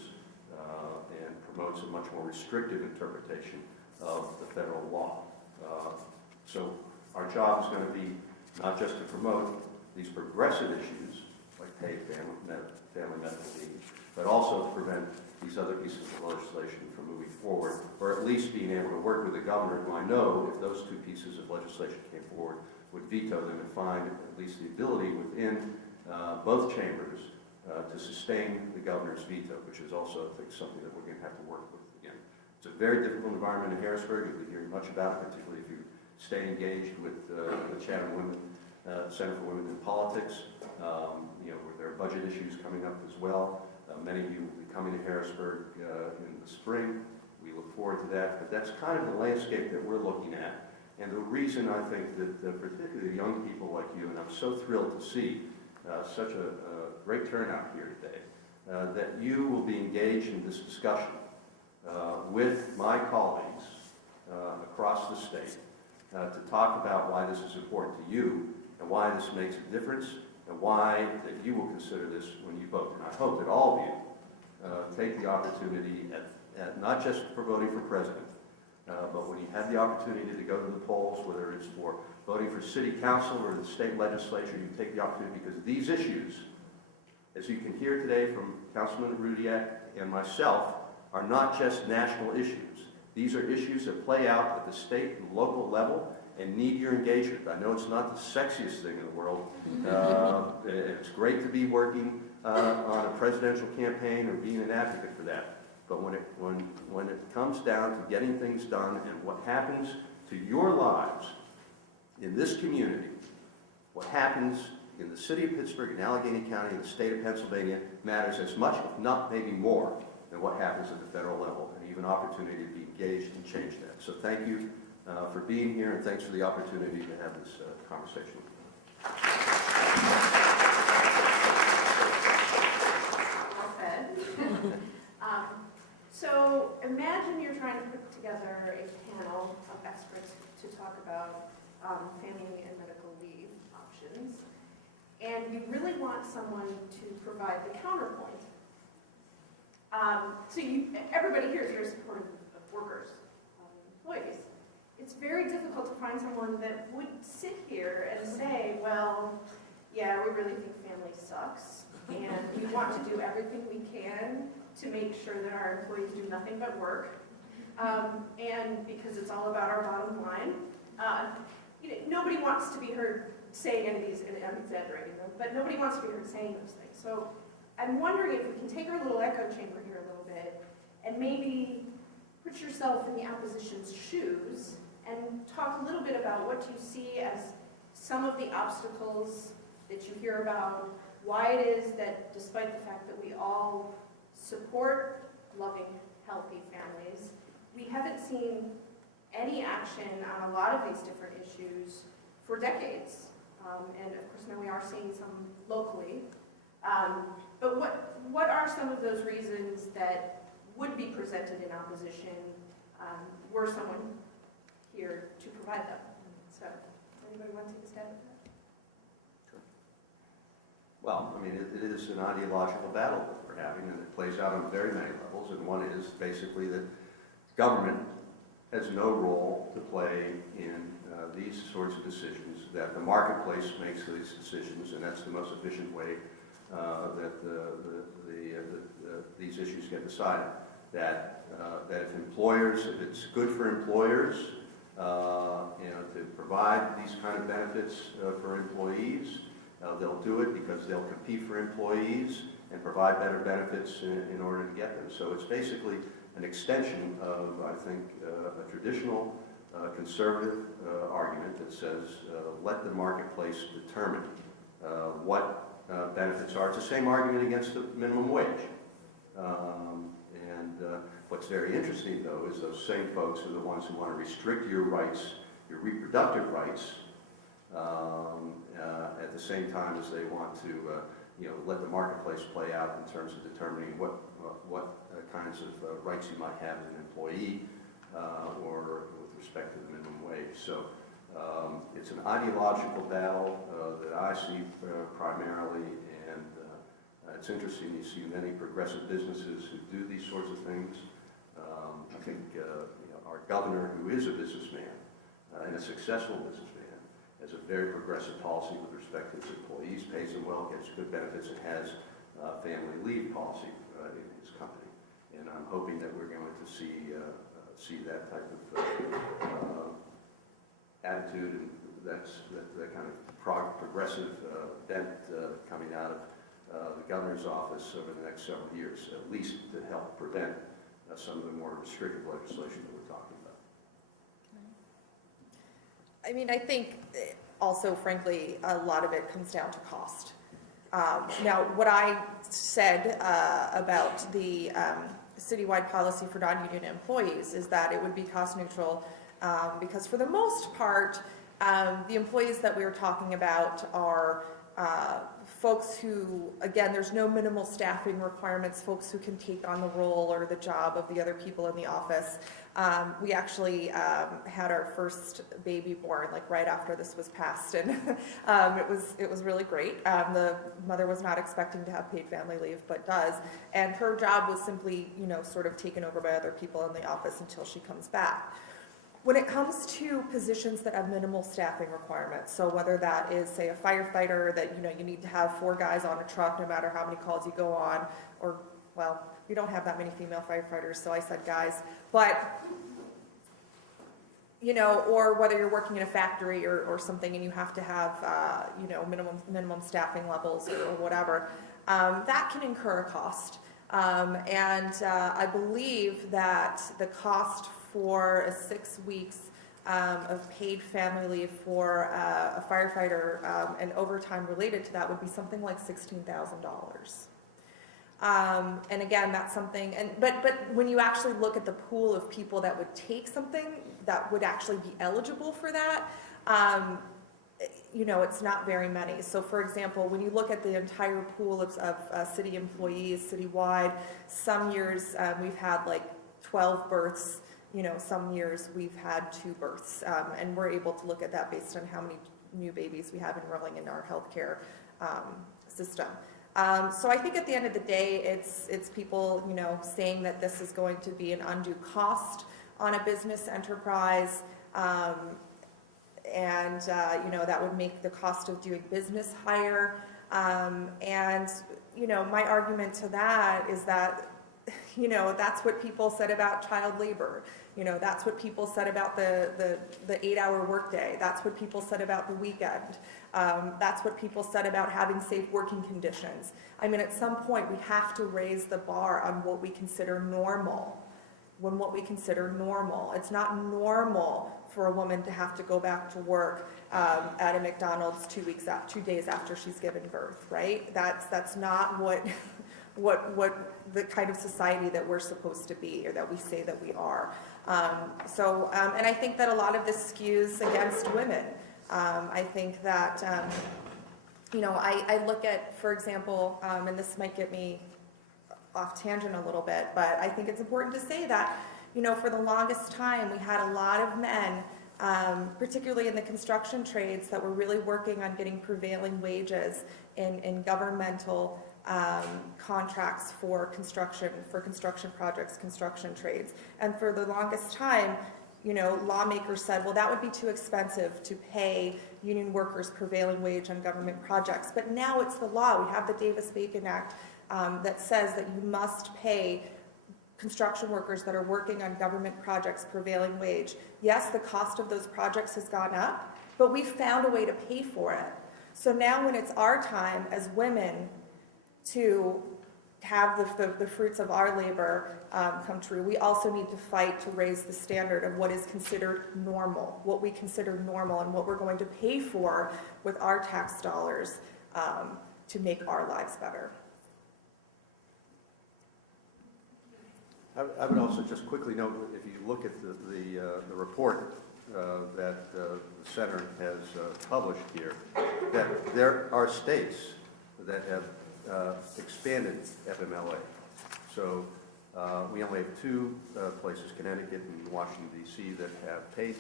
and promotes a much more restrictive interpretation of the federal law. So our job is going to be not just to promote these progressive issues, like paid family medical leave, but also to prevent these other pieces of legislation from moving forward, or at least being able to work with the governor, who I know, if those two pieces of legislation came forward, would veto them and find at least the ability within both chambers to sustain the governor's veto, which is also, I think, something that we're going to have to work with again. It's a very difficult environment in Harrisburg. You'll be hearing much about it, particularly if you stay engaged with the Chatham Women, Center for Women in Politics. Where there are budget issues coming up as well. Many of you will be coming to Harrisburg in the spring. We look forward to that, but that's kind of the landscape that we're looking at. And the reason I think that particularly young people like you, and I'm so thrilled to see such a great turnout here today, that you will be engaged in this discussion with my colleagues across the state to talk about why this is important to you and why this makes a difference and why that you will consider this when you vote. And I hope that all of you take the opportunity at not just for voting for president, but when you have the opportunity to go to the polls, whether it's for voting for city council or the state legislature, you take the opportunity, because these issues, as you can hear today from Councilman Rudiak and myself, are not just national issues. These are issues that play out at the state and local level and need your engagement. I know it's not the sexiest thing in the world. It's great to be working on a presidential campaign or being an advocate for that. But when it comes down to getting things done and what happens to your lives in this community, what happens in the city of Pittsburgh, in Allegheny County, in the state of Pennsylvania, matters as much, if not maybe more, than what happens at the federal level, and even opportunity to be engaged and change that. So thank you for being here, and thanks for the opportunity to have this conversation. Well said. So imagine you're trying to put together a panel of experts to talk about family and medical leave options, and you really want someone to provide the counterpoint. Everybody here is very supportive of workers, employees. It's very difficult to find someone that would sit here and say, well, yeah, we really think family sucks, and we want to do everything we can to make sure that our employees do nothing but work, and because it's all about our bottom line. Nobody wants to be heard saying any of these, and I'm exaggerating them, but nobody wants to be heard saying those things. So I'm wondering if we can take our little echo chamber here a little bit and maybe put yourself in the opposition's shoes and talk a little bit about what you see as some of the obstacles that you hear about, why it is that despite the fact that we all support loving, healthy families, we haven't seen any action on a lot of these different issues for decades. And of course now we are seeing some locally. But what are some of those reasons that would be presented in opposition were someone here to provide them? So, anybody want to take a stab at that? Sure. Well, I mean, it is an ideological battle that we're having, and it plays out on very many levels. And one is basically that government has no role to play in these sorts of decisions, that the marketplace makes these decisions, and that's the most efficient way these issues get decided. That if it's good for employers, to provide these kind of benefits for employees, they'll do it because they'll compete for employees and provide better benefits in order to get them. So it's basically an extension of, I think, a traditional conservative argument that says, let the marketplace determine what benefits are. It's the same argument against the minimum wage. What's very interesting, though, is those same folks are the ones who want to restrict your rights, your reproductive rights, at the same time as they want to, let the marketplace play out in terms of determining what kinds of rights you might have as an employee or with respect to the minimum wage. So it's an ideological battle that I see primarily, and it's interesting. You see many progressive businesses who do these sorts of things. I think our governor, who is a businessman and a successful businessman, has a very progressive policy with respect to his employees, pays them well, gets good benefits, and has family leave policy in his company. And I'm hoping that we're going to see that type of attitude and that kind of progressive bent coming out of the governor's office over the next several years, at least to help prevent some of the more restrictive legislation that we're talking about. I mean, I think also, frankly, a lot of it comes down to cost. Now, what I said about the citywide policy for non-union employees is that it would be cost neutral because for the most part, the employees that we were talking about are folks who, again, there's no minimal staffing requirements, folks who can take on the role or the job of the other people in the office. We actually had our first baby born like right after this was passed, and it was really great. The mother was not expecting to have paid family leave, but does, and her job was simply, sort of taken over by other people in the office until she comes back. When it comes to positions that have minimal staffing requirements, so whether that is, say, a firefighter that, you need to have 4 guys on a truck no matter how many calls you go on, or, well, we don't have that many female firefighters, so I said guys, but, or whether you're working in a factory or something and you have to have, minimum staffing levels or whatever, that can incur a cost. I believe that the cost for 6 weeks of paid family leave for a firefighter and overtime related to that would be something like $16,000. And again, that's something, but when you actually look at the pool of people that would take something that would actually be eligible for that, it's not very many. So for example, when you look at the entire pool of city employees citywide, some years we've had like 12 births, some years we've had 2 births, and we're able to look at that based on how many new babies we have enrolling in our healthcare system. So I think at the end of the day, it's people, saying that this is going to be an undue cost on a business enterprise, and that would make the cost of doing business higher. My argument to that is that, that's what people said about child labor. That's what people said about the 8-hour workday. That's what people said about the weekend. That's what people said about having safe working conditions. I mean, at some point, we have to raise the bar on what we consider normal. It's not normal for a woman to have to go back to work at a McDonald's 2 days after she's given birth, right? That's not what the kind of society that we're supposed to be, or that we say that we are. And I think that a lot of this skews against women. I think that, I look at, for example, and this might get me off tangent a little bit, but I think it's important to say that, for the longest time, we had a lot of men, particularly in the construction trades, that were really working on getting prevailing wages in governmental contracts for construction projects, construction trades. And for the longest time, lawmakers said, well, that would be too expensive to pay union workers prevailing wage on government projects. But now it's the law. We have the Davis-Bacon Act that says that you must pay construction workers that are working on government projects prevailing wage. Yes, the cost of those projects has gone up, but we've found a way to pay for it. So now when it's our time as women to have the fruits of our labor come true, we also need to fight to raise the standard of what is considered normal, what we consider normal, and what we're going to pay for with our tax dollars to make our lives better. I would also just quickly note, if you look at the report that the center has published here, that there are states that have expanded FMLA. So we only have two places, Connecticut and Washington, D.C., that have paid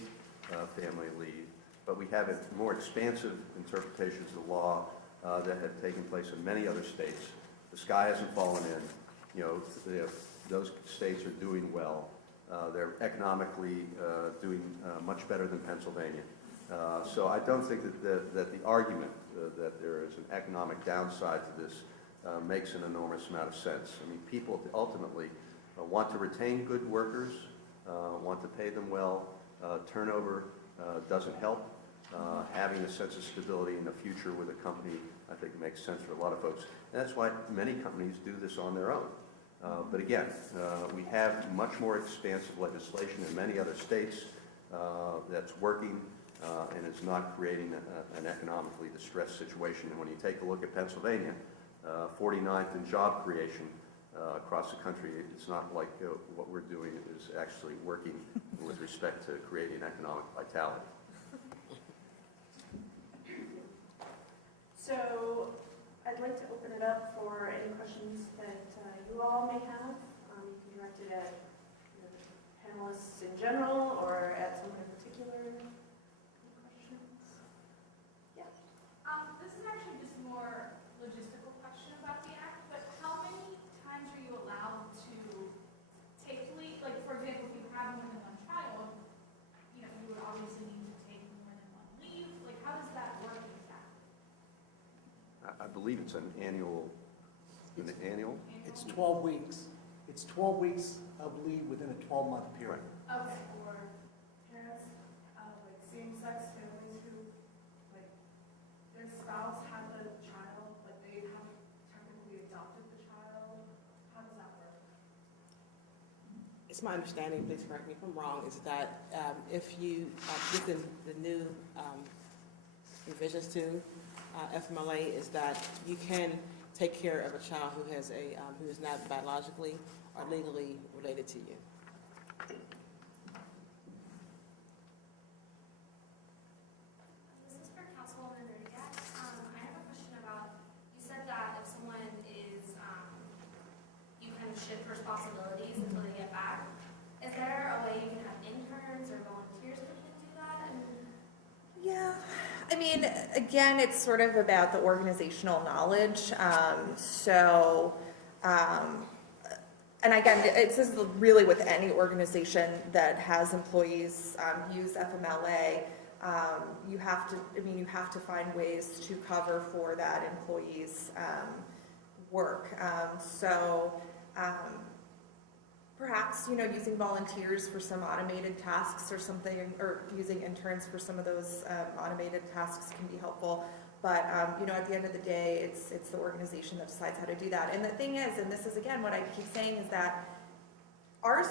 family leave, but we have more expansive interpretations of the law that have taken place in many other states. The sky hasn't fallen in. Those states are doing well. They're economically doing much better than Pennsylvania. So I don't think that the argument that there is an economic downside to this makes an enormous amount of sense. I mean, people ultimately want to retain good workers, want to pay them well. Turnover doesn't help. Having a sense of stability in the future with a company, I think, makes sense for a lot of folks. And that's why many companies do this on their own. But again, we have much more expansive legislation in many other states that's working and is not creating an economically distressed situation. And when you take a look at Pennsylvania, 49th in job creation across the country, it's not like what we're doing is actually working with respect to creating economic vitality. So I'd like to open it up for any questions that you all may have. You can direct it at the panelists in general or at someone in particular. Any questions? Yeah. This is actually just more logistical question about the act, but how many times are you allowed to take leave? Like, for example, if you have more than one child, you would obviously need to take more than one leave. Like, how does that work exactly? I believe it's an annual. It's 12 weeks. It's 12 weeks of leave within a 12-month period. Okay. For parents, like same-sex families who, like, their spouse had the child, but they haven't technically adopted the child, how does that work? It's my understanding, please correct me if I'm wrong, is that if you, within the new revisions to FMLA, is that you can take care of a child who has who is not biologically or legally related to you. This is for Councilwoman Rudiak. I have a question about, you said that if someone is, you kind of shift responsibilities until they get back. Is there a way you can have interns or volunteers that can do that? Yeah, I mean, again, it's sort of about the organizational knowledge. And again, this is really with any organization that has employees use FMLA. You have to find ways to cover for that employee's work. Perhaps, using volunteers for some automated tasks or something, or using interns for some of those automated tasks can be helpful. But, at the end of the day, it's the organization that decides how to do that. And the thing is, and this is, again, what I keep saying, is that ours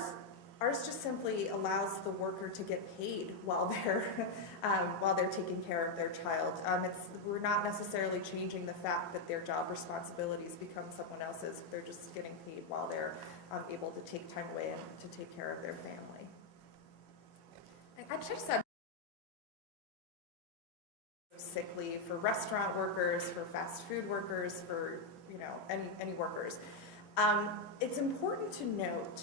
just simply allows the worker to get paid while they're taking care of their child. We're not necessarily changing the fact that their job responsibilities become someone else's. They're just getting paid while they're able to take time away and to take care of their family. I just said sick leave for restaurant workers, for fast food workers, for any workers. It's important to note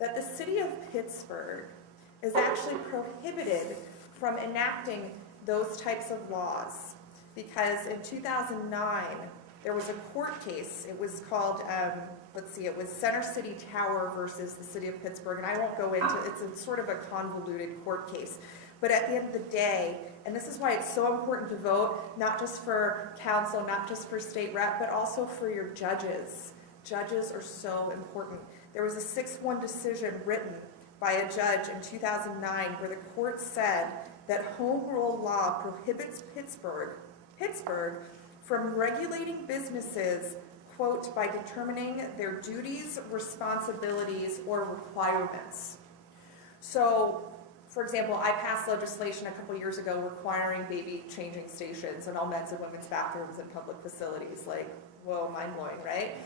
that the city of Pittsburgh is actually prohibited from enacting those types of laws, because in 2009 there was a court case. It was called let's see, it was Center City Tower versus the city of Pittsburgh, and I won't go into, it's a sort of a convoluted court case. But at the end of the day, and this is why it's so important to vote, not just for council, not just for state rep, but also for your judges. Judges are so important. There was a 6-1 decision written by a judge in 2009 where the court said that home rule law prohibits Pittsburgh from regulating businesses, quote, by determining their duties, responsibilities, or requirements. So, for example, I passed legislation a couple years ago requiring baby changing stations in all men's and women's bathrooms in public facilities. Like, whoa, mind-blowing, right?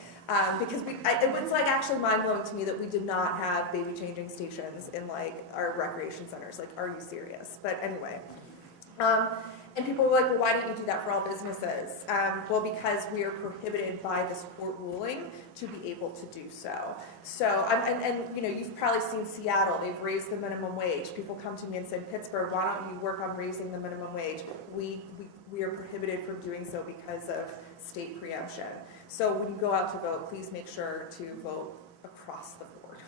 Because it was like actually mind-blowing to me that we did not have baby changing stations in like our recreation centers. Like, are you serious? But anyway. And people were like, well, why don't you do that for all businesses? Well, because we are prohibited by this court ruling to be able to do so. So, and you know, you've probably seen Seattle. They've raised the minimum wage. People come to me and say, Pittsburgh, why don't you work on raising the minimum wage? We are prohibited from doing so because of state preemption. So when you go out to vote, please make sure to vote across the board.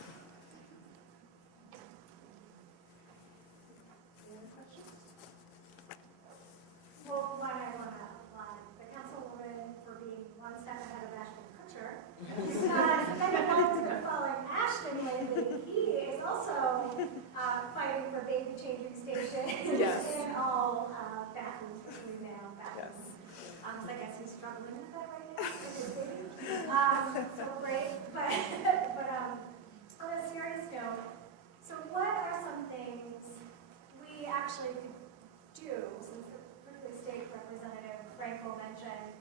Well, one, I want to applaud the councilwoman for being one step ahead of Ashton Kutcher. Because if anyone's been following Ashton lately, he is also fighting for baby changing stations Yes. in all bathrooms, between male bathrooms. Yes. So I guess he's struggling with that right now with his baby. So great. But on a serious note, so what are some things we actually could do, since the state representative Frankel mentioned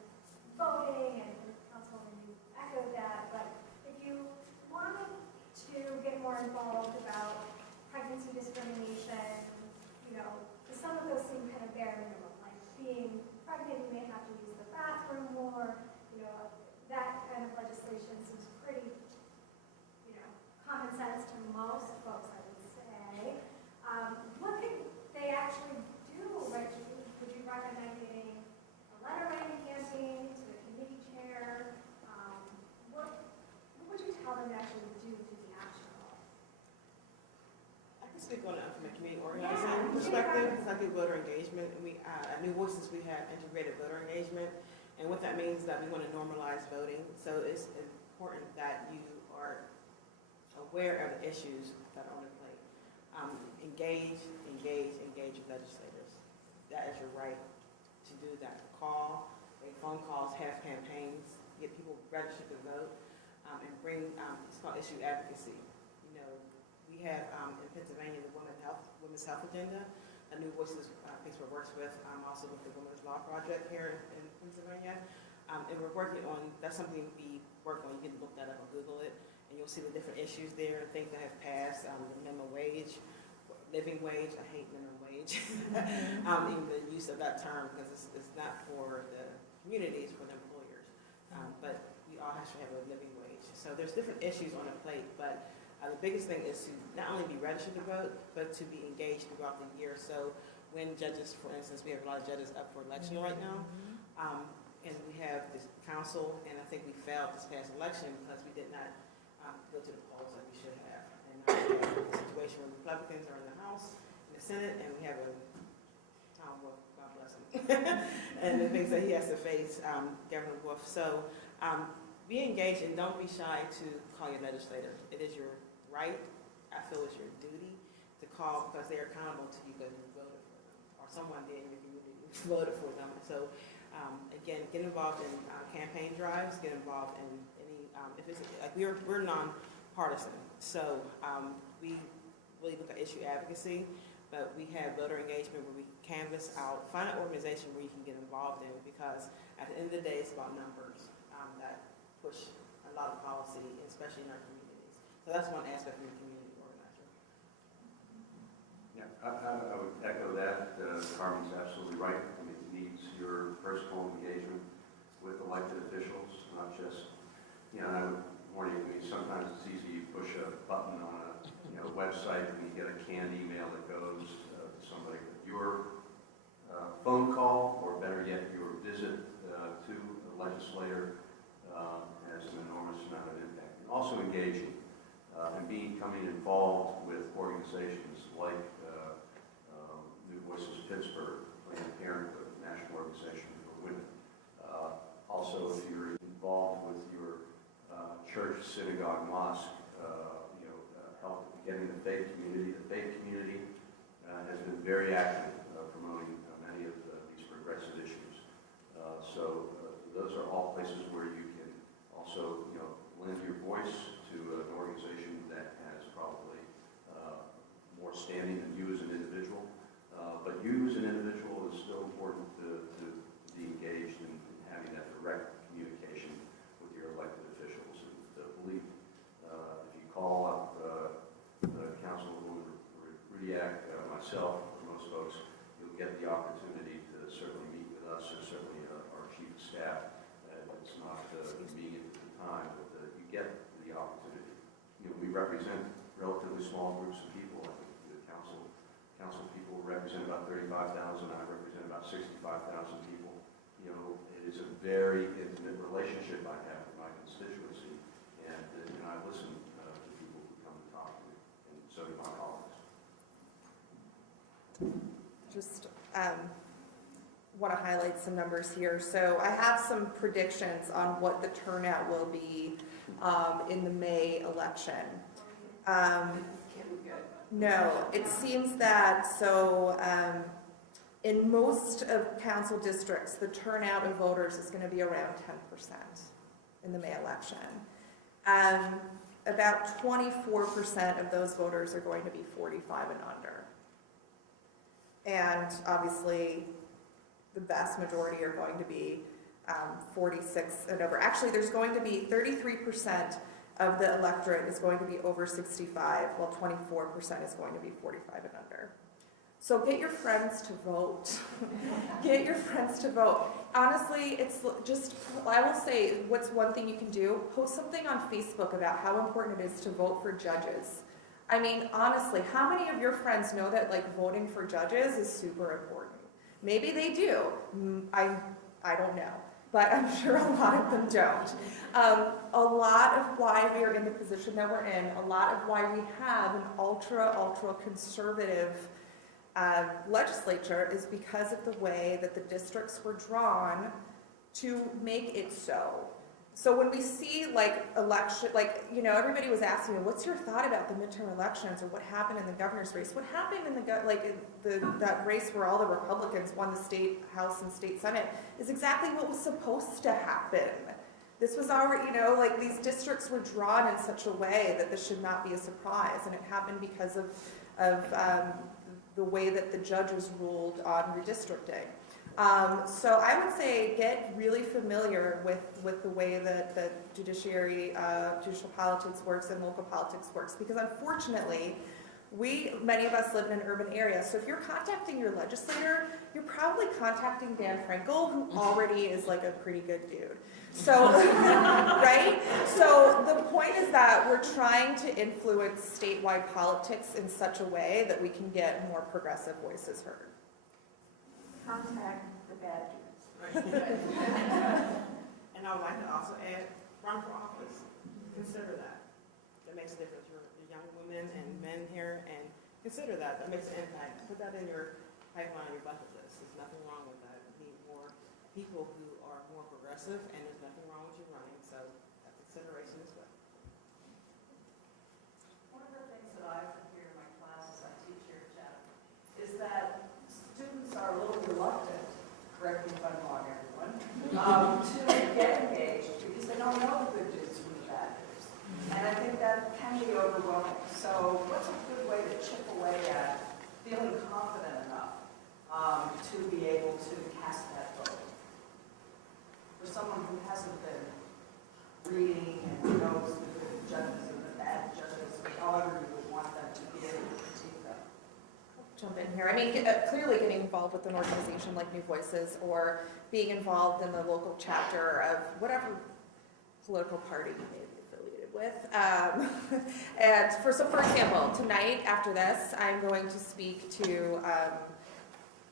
voting, and Councilwoman, you echoed that, but if you wanted to get more involved about pregnancy discrimination, you know, some of those seem kind of bare minimum, like being pregnant, you may have to use the bathroom more, you know, that kind of legislation seems pretty, you know, common sense to most folks, I would say. What could they actually do? Like, would you recommend getting a letter writing campaign to the committee chair? What would you tell them to actually do to be actionable? I can speak on it from a community organizing perspective, because I do voter engagement. And we, at New Voices, we have integrated voter engagement. And what that means is that we want to normalize voting. So it's important that you are aware of the issues that are on the plate. Engage with legislators. That is your right to do that. Call, make phone calls, have campaigns, get people registered to vote, and bring, it's called issue advocacy. You know, we have in Pennsylvania the Women's Health Agenda. A New Voices Pittsburgh works with, also with the Women's Law Project here in Pennsylvania. And we're working on, that's something we work on. You can look that up or Google it, and you'll see the different issues there, things that have passed, the minimum wage, living wage. I hate minimum wage. Even the use of that term, because it's not for the community, it's for the employers. But we all have to have a living wage. So there's different issues on the plate, but the biggest thing is to not only be registered to vote, but to be engaged throughout the year. So when judges, for instance, we have a lot of judges up for election right now, and we have this council, and I think we failed this past election because we did not go to the polls like we should have. And now we have a situation where Republicans are in the House, in the Senate, and we have a Tom Wolf, God bless him, and the things that he has to face, Governor Wolf. So be engaged and don't be shy to call your legislator. It is your right, I feel it's your duty to call, because they are accountable to you because you voted for them, or someone did in your community voted for them. So again, get involved in campaign drives, get involved in any, if it's, like we're nonpartisan, so we really look at issue advocacy, but we have voter engagement where we canvas out, find an organization where you can get involved in, because at the end of the day, it's about numbers that push a lot of policy, especially in our communities. So that's one aspect of the community organizer. Yeah, I would echo that. Carmen's absolutely right. I mean, it needs your personal engagement with elected officials, not just, you know, and I would warn you, I mean, sometimes it's easy to push a button on a, you know, website and you get a canned email that goes to somebody. But your phone call, or better yet, your visit to a legislator has an enormous amount of impact. and also engaging and becoming involved with organizations like New Voices Pittsburgh, Planned Parenthood, National Organization for Women. Also, if you're involved with your church, synagogue, mosque, help getting the faith community. The faith community has been very active promoting many of these progressive issues. So those are all places where you can also, lend your voice to an organization that has probably more standing than you as an individual. But you as an individual is still important to be engaged in having that direct communication with your elected officials. And to believe, if you call up Councilwoman Rudiak, myself, or most folks, you'll get the opportunity to certainly meet with us, or certainly our chief of staff. It's not convenient at the time, but you get the opportunity. We represent relatively small groups of people. I think the council people represent about 35,000. I represent about 65,000 people. It is a very intimate relationship I have with my constituency, and I listen to people who come to talk to me, and so do my colleagues. Just want to highlight some numbers here. So I have some predictions on what the turnout will be in the May election. No, it seems that in most of council districts, the turnout of voters is going to be around 10% in the May election. About 24% of those voters are going to be 45 and under. And obviously, the vast majority are going to be 46 and over. Actually, there's going to be 33% of the electorate is going to be over 65, while 24% is going to be 45 and under. So get your friends to vote. Get your friends to vote. Honestly, it's just, I will say, what's one thing you can do? Post something on Facebook about how important it is to vote for judges. I mean, honestly, how many of your friends know that voting for judges is super important? Maybe they do. I don't know, but I'm sure a lot of them don't. A lot of why we are in the position that we're in, a lot of why we have an ultra conservative legislature is because of the way that the districts were drawn to make it so. So when we see election, everybody was asking me, what's your thought about the midterm elections or what happened in the governor's race? What happened in that race where all the Republicans won the state house and state senate is exactly what was supposed to happen. This was already, these districts were drawn in such a way that this should not be a surprise, and it happened because of the way that the judges ruled on redistricting. So I would say get really familiar with the way that the judicial politics works and local politics works, because unfortunately, many of us live in an urban area. So if you're contacting your legislator, you're probably contacting Dan Frankel, who already is a pretty good dude. So, right? So the point is that we're trying to influence statewide politics in such a way that we can get more progressive voices heard. Contact the bad dudes. And I would like to also add, run for office. Consider that. That makes a difference. You're young women and men here, and consider that. That makes an impact. Put that in your pipeline, your bucket list. There's nothing wrong with that. We need more people who are more progressive, and there's nothing wrong with you running. So that's consideration as well. One of the things that I often hear in my classes I teach here at Chatham is that students are a little reluctant, correct me if I'm wrong, everyone, to get engaged because they don't know the good news from the bad news. And I think that can be overwhelming. So what's a good way to chip away at feeling confident enough to be able to cast that vote? For someone who hasn't been reading and knows the good judges and the bad judges, however you would want them to be able to critique them. Jump in here. I mean, clearly getting involved with an organization like New Voices or being involved in the local chapter of whatever political party you may be affiliated with. And for example, tonight after this, I'm going to speak to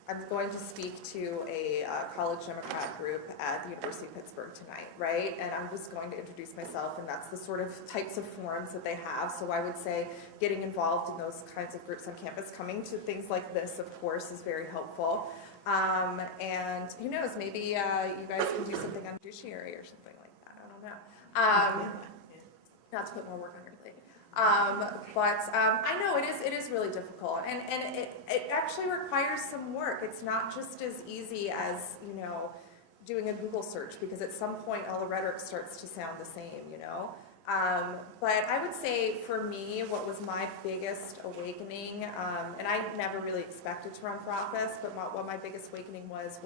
I'm going to speak to a college Democrat group at the University of Pittsburgh tonight, right? And I'm just going to introduce myself, and that's the sort of types of forums that they have. So I would say getting involved in those kinds of groups on campus, coming to things like this, of course, is very helpful. And who knows, maybe you guys can do something on judiciary or something like that. I don't know. Not to put more work on your plate. But I know it is really difficult, and it actually requires some work. It's not just as easy as, you know, doing a Google search, because at some point all the rhetoric starts to sound the same, you know. But I would say for me, what was my biggest awakening, and I never really expected to run for office, but what my biggest awakening was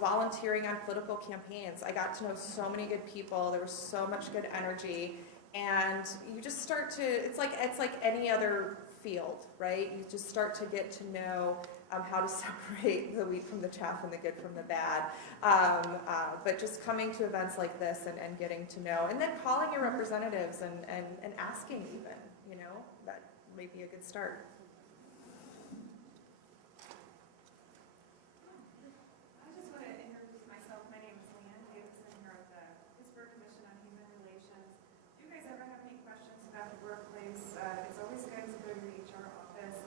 volunteering on political campaigns. I got to know so many good people. There was so much good energy. And you just start to, it's like any other field, right? You just start to get to know how to separate the wheat from the chaff and the good from the bad. But just coming to events like this and getting to know, and then calling your representatives and asking even, you know, that may be a good start. I just want to introduce myself. My name is Leanne Davidson here at the Pittsburgh Commission on Human Relations. If you guys ever have any questions about the workplace, it's always good to go to the HR office.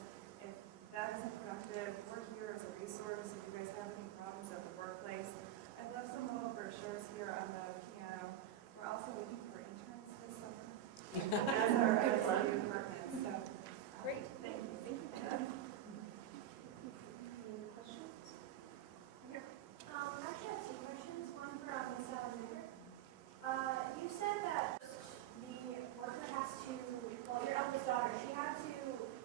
If that isn't productive, we're here as a resource. If you guys have any problems at the workplace, I've left some little brochures here on the piano. We're also looking for interns this summer. As our ISU department. So, Great. Thank you. Thank you for that. Any questions? I actually have two questions. One for Ms. Alexander. You said that the worker has to, well, your eldest daughter, she had to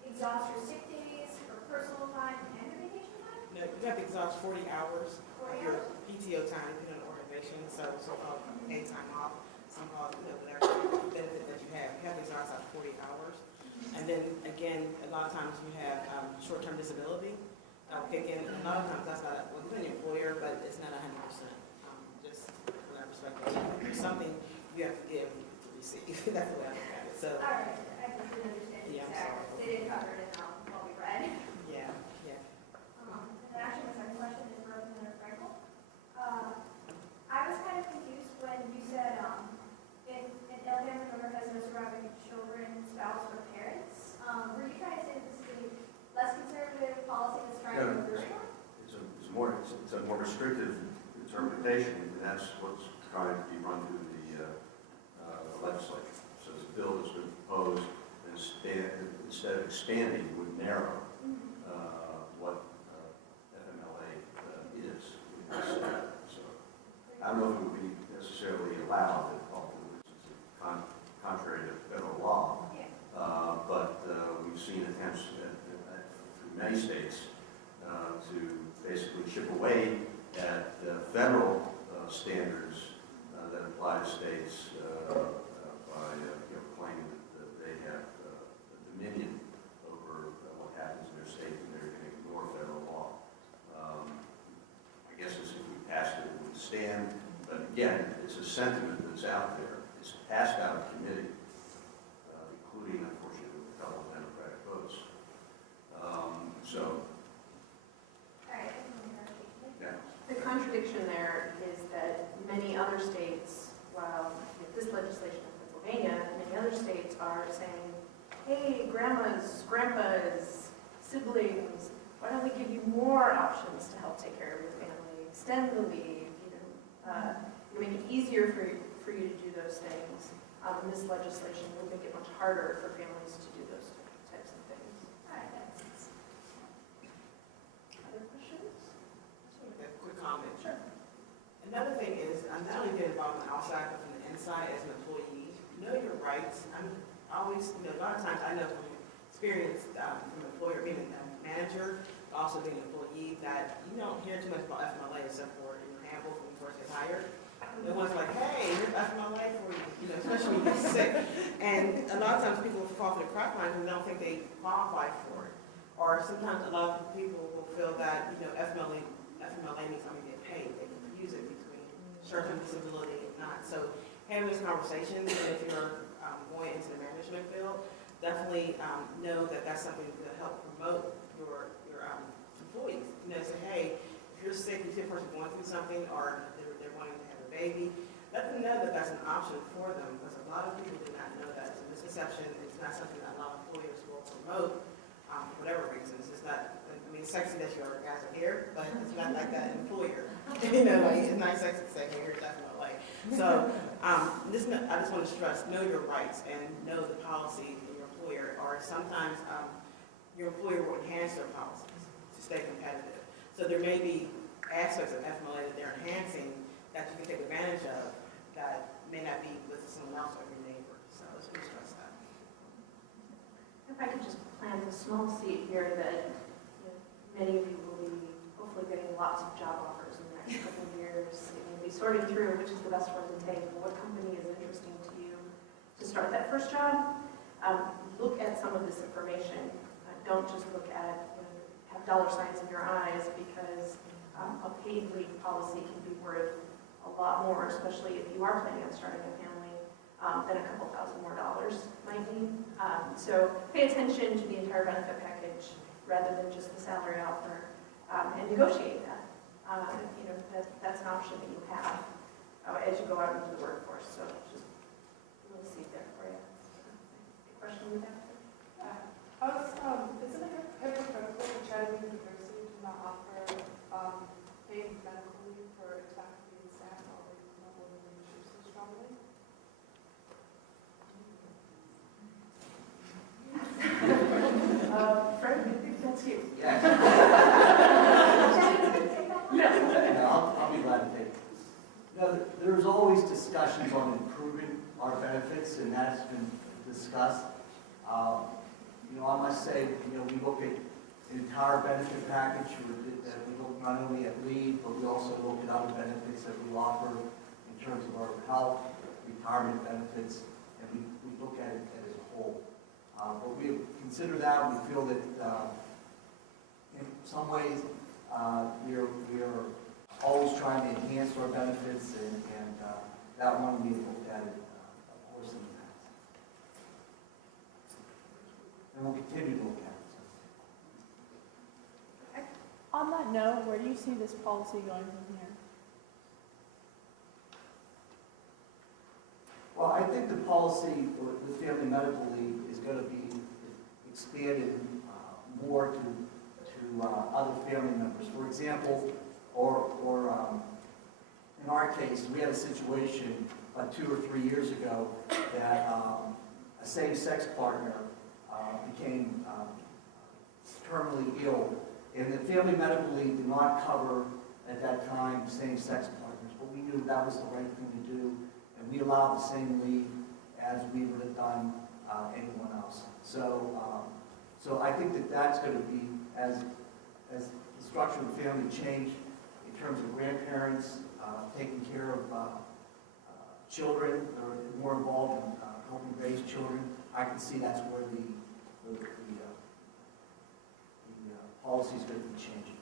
exhaust her sick days, her personal time, and her vacation time? No, you have to exhaust 40 hours of 40 your hours? PTO time in an organization, so-called paid time off, some-called, you know, whatever benefit that you have. You have to exhaust out 40 hours. And then, again, a lot of times you have short-term disability kick in. A lot of times that's not, well, you're an employer, but it's not 100%. Just from that perspective. There's something you have to give to receive. That's the way I look at it. So, All right, I just didn't understand. Yeah, I'm exactly. sorry. They didn't cover it in what we read. yeah. And actually, my second question is for Representative Frankel. I was kind of confused when you said if an ill family member has no surviving children, spouse, or parents. Were you trying to say that this is a less conservative policy that's trying to reverse that? It's a more restrictive interpretation, and that's what's trying to be run through the legislature. So the bill that's been proposed, instead of expanding, would narrow what FMLA is. So I don't know if it would be necessarily allowed, which is contrary to federal law, but we've seen attempts through many states to basically chip away at federal standards that apply to states by claiming that they have dominion over what happens in their state, and they're going to ignore federal law. I guess if we passed it, it would stand. But again, it's a sentiment that's out there. It's passed out of committee, including, unfortunately, with a couple of Democratic votes. So, yeah. The contradiction there is that many other states, while this legislation in Pennsylvania, many other states are saying, hey, grandmas, grandpas, siblings, why don't we give you more options to help take care of your family, extend the leave, make it easier for you to do those things. And this legislation will make it much harder for families to do those types of things. All right, that makes sense. Other questions? A quick comment. Sure. Another thing is, I'm not only get involved on the outside, but from the inside as an employee. Know your rights. I'm always, a lot of times I know from experience from an employer, being a manager, but also being an employee, that you don't hear too much about FMLA except for in your handbook when you first get hired. The one's like, hey, here's FMLA for you, especially when you get sick. And a lot of times people fall for the crack line and don't think they qualify for it. Or sometimes a lot of people will feel that, FMLA means I'm going to get paid. They confuse it between short-term disability and not. So having these conversations, and if you're going into the management field, definitely know that that's something to help promote your employees. something or they're wanting to have a baby, let them know that that's an option for them, because a lot of people do not know that. It's a misconception. It's not something that a lot of employers will promote for whatever reasons. It's not, I mean, it's sexy that your guys are here, but it's not like that employer. You know, like, it's not sexy to say, hey, you're definitely. So I just want to stress, know your rights and know the policy in your employer, or sometimes your employer will enhance their policies to stay competitive. So there may be aspects of FMLA that they're enhancing that you can take advantage of that may not be with someone else or your neighbor. So let's just stress that. If I could just plant a small seed here that many of you will be hopefully getting lots of job offers in the next couple of years. You'll be sorting through which is the best one to take, what company is interesting to you to start that first job. Look at some of this information. Don't just look at, have dollar signs in your eyes, because a paid leave policy can be worth a lot more, especially if you are planning on starting a family, than a couple $1,000 more might be. So pay attention to the entire benefit package rather than just the salary offer, and negotiate that. That's an option that you have as you go out into the workforce. So just a little seed there for you. Good question with that. Isn't it hypocritical for Chatham University to not offer paid medical leave for faculty and staff while they promote women leadership so strongly? Fred, I think that's you. Yes. I'll be glad to take it. There's always discussions on improving our benefits, and that's been discussed. I must say, we look at the entire benefit package. We look not only at leave, but we also look at other benefits that we offer in terms of our health, retirement benefits, and we look at it as a whole. But we consider that. We feel that in some ways we are always trying to enhance our benefits, and that one we looked at it, of course, in the past. And we'll continue to look at it. On that note, where do you see this policy going from here? Well, I think the policy with family medical leave is going to be expanded more to other family members. For example, or in our case, we had a situation about 2 or 3 years ago that a same-sex partner became terminally ill, and the family medical leave did not cover at that time same-sex partners, but we knew that was the right thing to do, and we allowed the same leave as we would have done anyone else. So I think that that's going to be, as the structure of the family changed in terms of grandparents taking care of children, or more involved in helping raise children, I can see that's where the policy is going to be changing.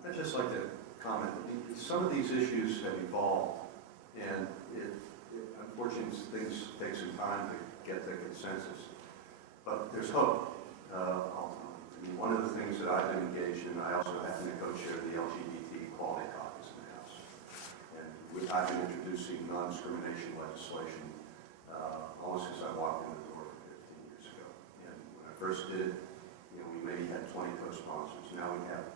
I'd just like to comment. Some of these issues have evolved, and unfortunately, things take some time to get the consensus. But there's hope. One of the things that I've been engaged in, I also happen to co-chair the LGBT Equality Caucus in the House. And I've been introducing non-discrimination legislation almost since I walked in the door 15 years ago. And when I first did it, we maybe had 20 co-sponsors. Now we have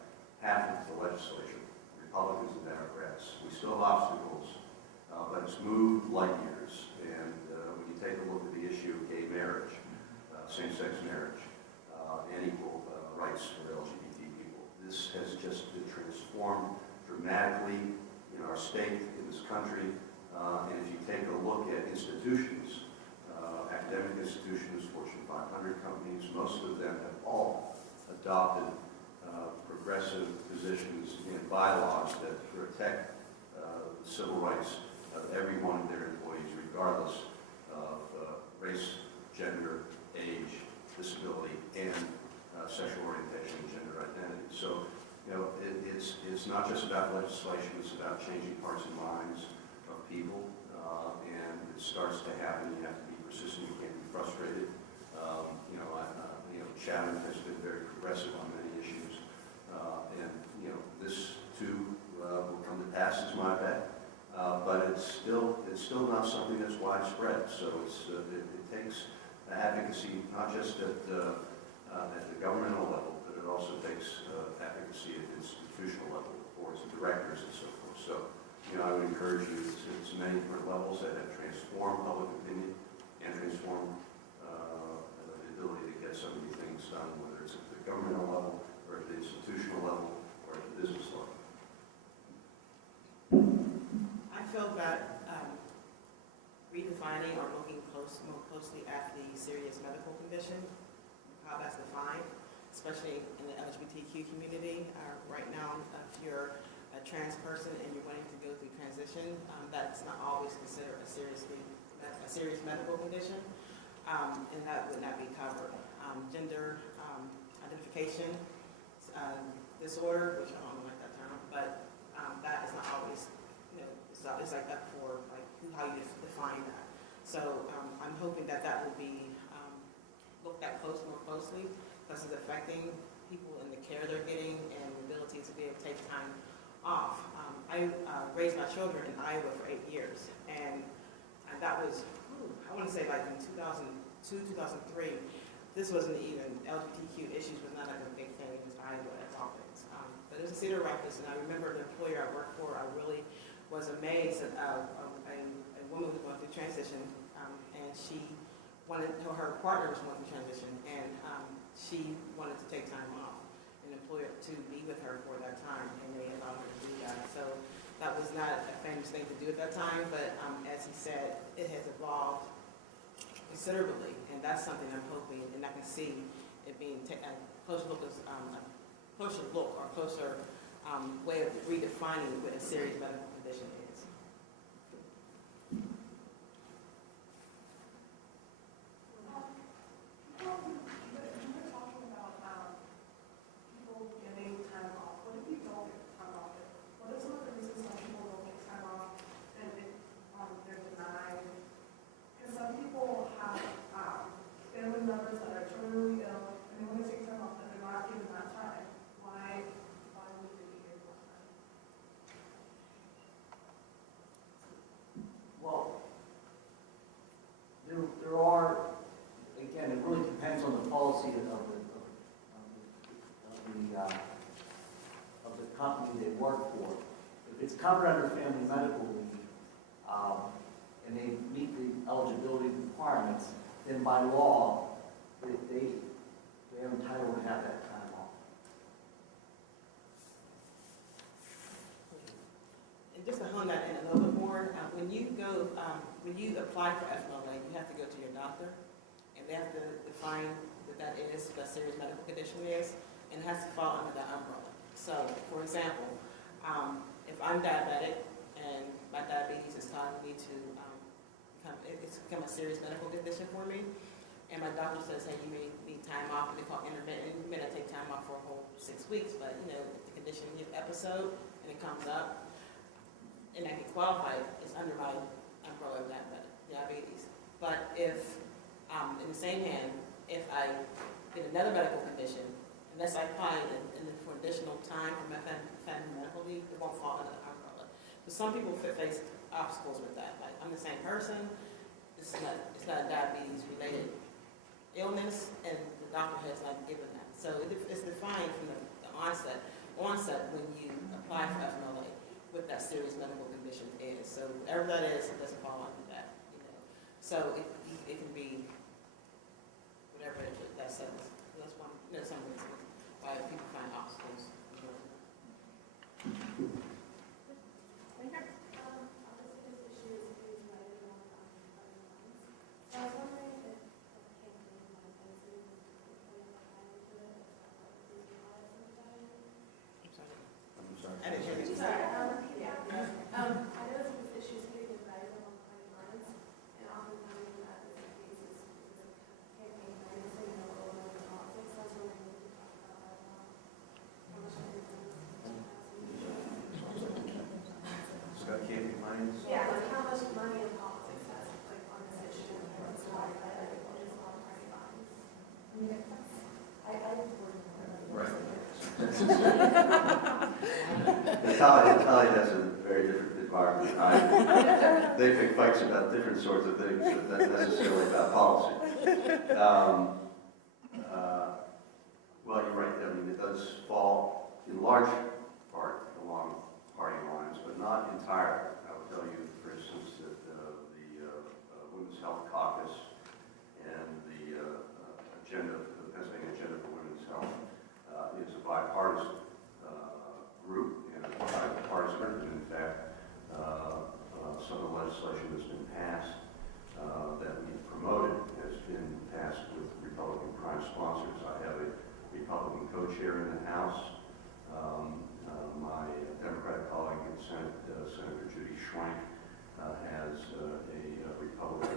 half of the legislature, Republicans and Democrats. We still have obstacles, but it's moved light years. And when you take a look at the issue of gay marriage, same-sex marriage, and equal rights for LGBT people, this has just been transformed dramatically in our state, in this country. And if you take a look at institutions, academic institutions, Fortune 500 companies, most of them have all adopted progressive positions in bylaws that protect the civil rights of every one of their employees, regardless of race, gender, age, disability, and sexual orientation and gender identity. So, it's not just about legislation, it's about changing hearts and minds of people, and it starts to happen. You have to be persistent, you can't be frustrated. Chatham has been very progressive on many issues, And, you know, this too will come to pass, is my bet. But it's still not something that's widespread. So it takes advocacy, not just at the governmental level, but it also takes advocacy at the institutional level, boards of directors and so forth. So, you know, I would encourage you, it's many different levels that have transformed public opinion and transformed the ability to get so many things done, whether it's at the governmental level, or at the institutional level, or at the business level. I feel that redefining or looking more closely at the serious medical condition, how that's defined, especially in the LGBTQ community. Right now, if you're a trans person and you're wanting to go through transition, that's not always considered a serious medical condition, and that would not be covered. Gender identification disorder, which I don't like that term, but that is not always, you know, it's like that for like how you define that. So I'm hoping that will be looked at more closely, because it's affecting people in the care they're getting and the ability to be able to take time off. I raised my children in Iowa for 8 years, and that was, I want to say like in 2002, 2003, this wasn't even, LGBTQ issues was not like a big thing in Iowa at all. But it was a Cedar Rapids, and I remember the employer I worked for, I really was amazed at a woman was going through transition, and she wanted, her partner was going through transition, and she wanted to take time off, an employer to be with her for that time, and they allowed her to do that. So that was not a famous thing to do at that time, but as he said, it has evolved considerably, and that's something I'm hoping, and I can see it being a closer look, or closer way of redefining what a serious medical condition is. Members that are terminally ill and they want to take time off, but they're not given that time. Why would they be given that time? Well, there are, again, it really depends on the policy of the company they work for. If it's covered under family medical leave, and they meet the eligibility requirements, then by law, they're entitled to have that time off. And just to hone that in a little bit more, when you apply for FMLA, you have to go to your doctor, and they have to define what that is, what a serious medical condition is, and it has to fall under that umbrella. So, for example, if I'm diabetic and my diabetes is causing me to become a serious medical condition for me, and my doctor says, hey, you may need time off, and they call intermittent. You may not take time off for a whole 6 weeks, but if the condition hit episode and it comes up, and I can qualify, it's under my umbrella of diabetes. But if, in the same hand, if I get another medical condition, unless I apply for additional time from family medical leave, it won't fall under the umbrella. But some people face obstacles with that. Like, I'm the same person, it's not a diabetes-related illness, and the doctor has not given that. So it's defined from the onset when you apply for FMLA, what that serious medical condition is. So whatever that is, it doesn't fall under that. So it can be whatever that says. That's one. Some reasons why people find obstacles. I didn't hear you. Sorry, I know some of these issues can be divided along party lines, and oftentimes that is the case is campaign finance, so over the politics. I was wondering if you could talk about that how much it is. Scott, campaign finance? Yeah, like how much money in politics has like on this issue, and what's why that is on party lines. I didn't work. Right. Natalia has a very different environment. They pick fights about different sorts of things, but not necessarily about policy. Well, you're right. I mean, it does fall in large part along party lines, but not entirely. I will tell you, for instance, that the Women's Health Caucus and the Pennsylvania Agenda for Women's Health is a bipartisan group and a bipartisan. In fact, some of the legislation that's been passed that we've promoted has been passed with Republican prime sponsors. I have a Republican co-chair in the House. My Democratic colleague in the Senate, Senator Judy Schwank, has a Republican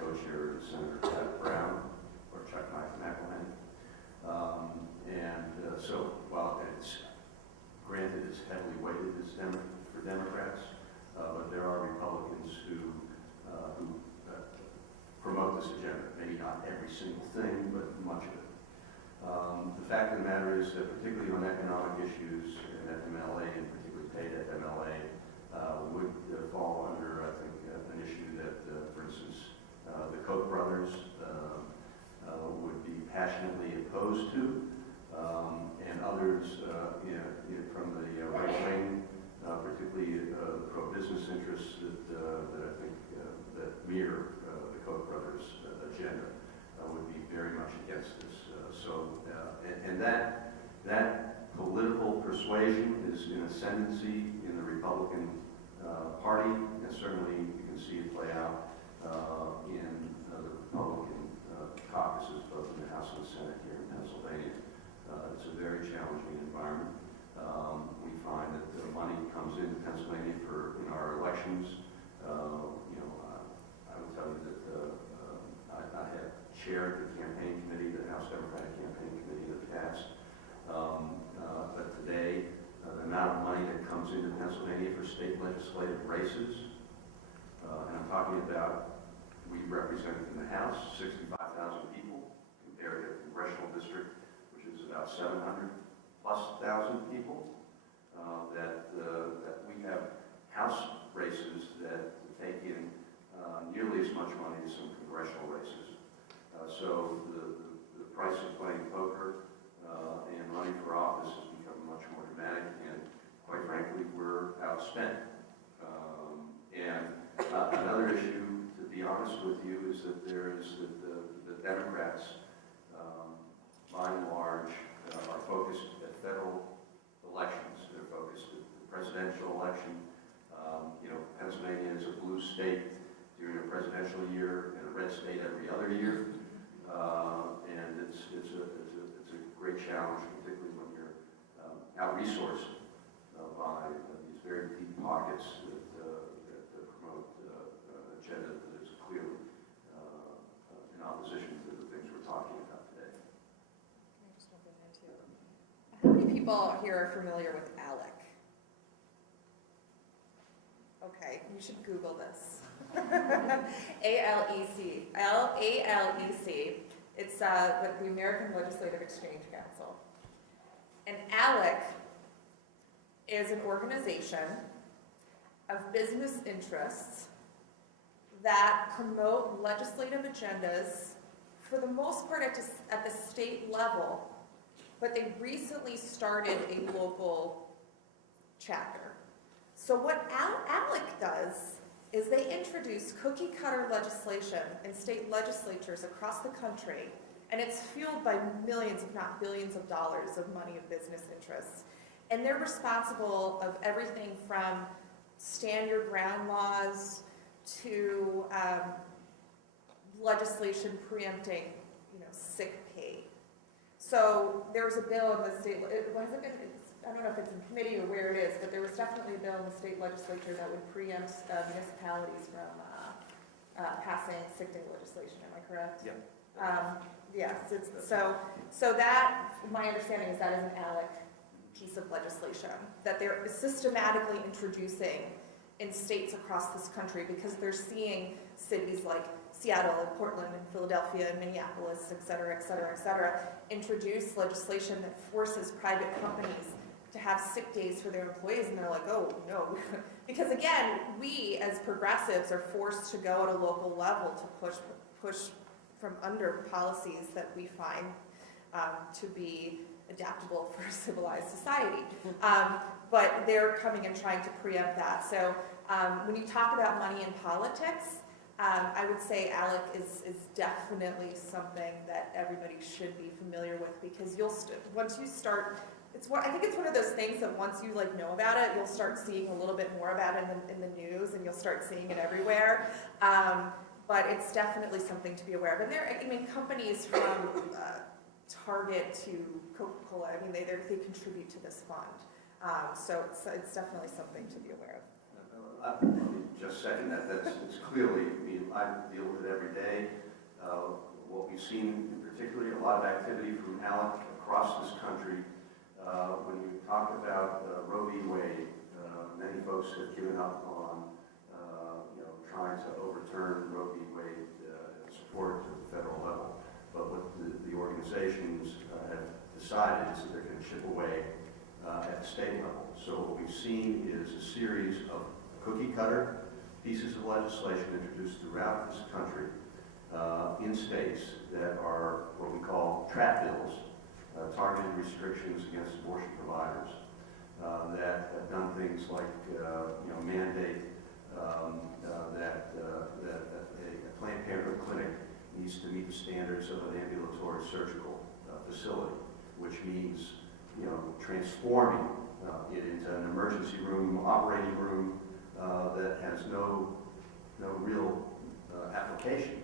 co-chair, Senator Chuck Brown, or Chuck McElhaney. So while it's granted it's heavily weighted for Democrats, but there are Republicans who promote this agenda. Maybe not every single thing, but much of it. The fact of the matter is that particularly on economic issues, and FMLA, and particularly paid FMLA, would fall under, I think, an issue that, for instance, the Koch brothers would be passionately opposed to, and others from the right wing, particularly the pro-business interests that I think that mirror the Koch brothers' agenda, would be very much against this. And that political persuasion is in ascendancy in the Republican Party, and certainly you can see it play out in the Republican caucuses, both in the House and the Senate here in Pennsylvania. It's a very challenging environment. We find that the money comes into Pennsylvania in our elections. I will tell you that I have chaired the campaign committee, the House Democratic Campaign Committee in the past. But today, the amount of money that comes into Pennsylvania for state legislative races, and I'm talking about, we represent in the House 65,000 people compared to a congressional district, which is about 700,000+ people, that we have House races that take in nearly as much money as some congressional races. So the price of playing poker and running for office has become much more dramatic, and quite frankly, we're outspent. And another issue, to be honest with you, is that the Democrats, by and large, are focused at federal elections. They're focused at the presidential election. Pennsylvania is a blue state during a presidential year and a red state every other year. And it's a great challenge, particularly when you're out-resourced by these very deep pockets that promote an agenda that is clearly in opposition to the things we're talking about today. How many people here are familiar with ALEC? Okay, you should Google this. ALEC. ALEC. It's the American Legislative Exchange Council. And ALEC is an organization of business interests that promote legislative agendas, for the most part at the state level, but they recently started a local chapter. So what ALEC does is they introduce cookie-cutter legislation in state legislatures across the country, and it's fueled by millions, if not billions of dollars of money of business interests. And they're responsible of everything from stand your ground laws to legislation preempting, sick pay. So there was a bill in the state, I don't know if it's in committee or where it is, but there was definitely a bill in the state legislature that would preempt municipalities from passing sick day legislation. Am I correct? Yeah. Yes. So that, my understanding is that is an ALEC piece of legislation that they're systematically introducing in states across this country, because they're seeing cities like Seattle and Portland and Philadelphia and Minneapolis, et cetera, introduce legislation that forces private companies to have sick days for their employees, and they're like, oh, no. Because again, we as progressives are forced to go at a local level to push from under policies that we find to be adaptable for a civilized society. But they're coming and trying to preempt that. So when you talk about money in politics, I would say ALEC is definitely something that everybody should be familiar with, because once you start, I think it's one of those things that once you know about it, you'll start seeing a little bit more about it in the news, and you'll start seeing it everywhere. But it's definitely something to be aware of. And companies from Target to Coca-Cola, they contribute to this fund. So it's definitely something to be aware of. Let me just second that. It's clearly, I deal with it every day. What we've seen, in particularly, a lot of activity from ALEC across this country. When you talk about Roe v. Wade, many folks have given up on trying to overturn Roe v. Wade support at the federal level. But what the organizations have decided is that they're going to chip away at the state level. So what we've seen is a series of cookie-cutter pieces of legislation introduced throughout this country in states that are what we call trap bills, targeted restrictions against abortion providers that have done things like mandate that a Planned Parenthood clinic needs to meet the standards of an ambulatory surgical facility, which means transforming it into an emergency room, operating room that has no real application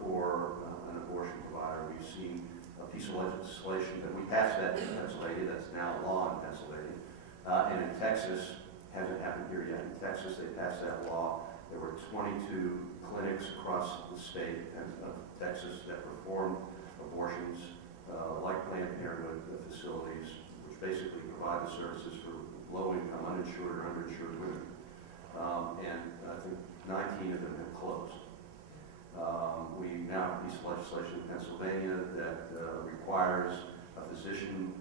for an abortion provider. We've seen a piece of legislation that we passed that in Pennsylvania, that's now law in Pennsylvania, and in Texas, hasn't happened here yet. In Texas, they passed that law. There were 22 clinics across the state of Texas that performed abortions like Planned Parenthood facilities, which basically provide the services for low-income, uninsured or underinsured women. And I think 19 of them have closed. We now have a piece of legislation in Pennsylvania that requires a physician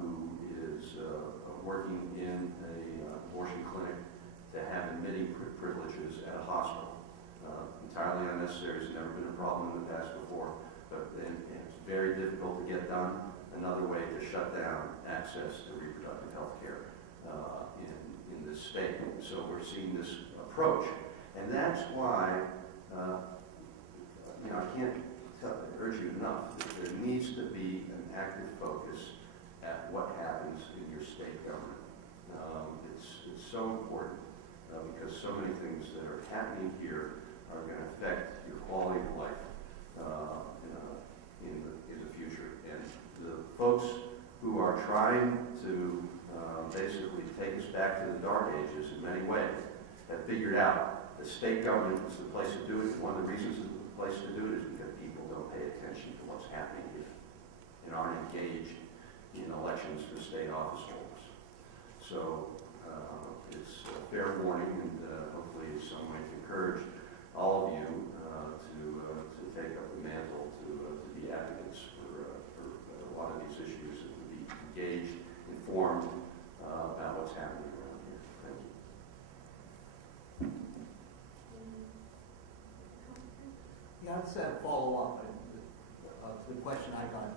who is working in an abortion clinic to have admitting privileges at a hospital. Entirely unnecessary. It's never been a problem in the past before, but it's very difficult to get done. Another way to shut down access to reproductive health care in this state. So we're seeing this approach, and that's why I can't urge you enough that there needs to be an active focus at what happens in your state government. It's so important because so many things that are happening here are going to affect your quality of life in the future. And the folks who are trying to basically take us back to the dark ages in many ways have figured out that state government is the place to do it. One of the reasons it's the place to do it is because people don't pay attention to what's happening here and aren't engaged in elections for state office holders. So it's a fair warning, and hopefully in some way to encourage all of you to take up the mantle to be advocates for a lot of these issues and to be engaged, informed about what's happening around here. Thank you. Yeah, I'd say follow up to the question I got.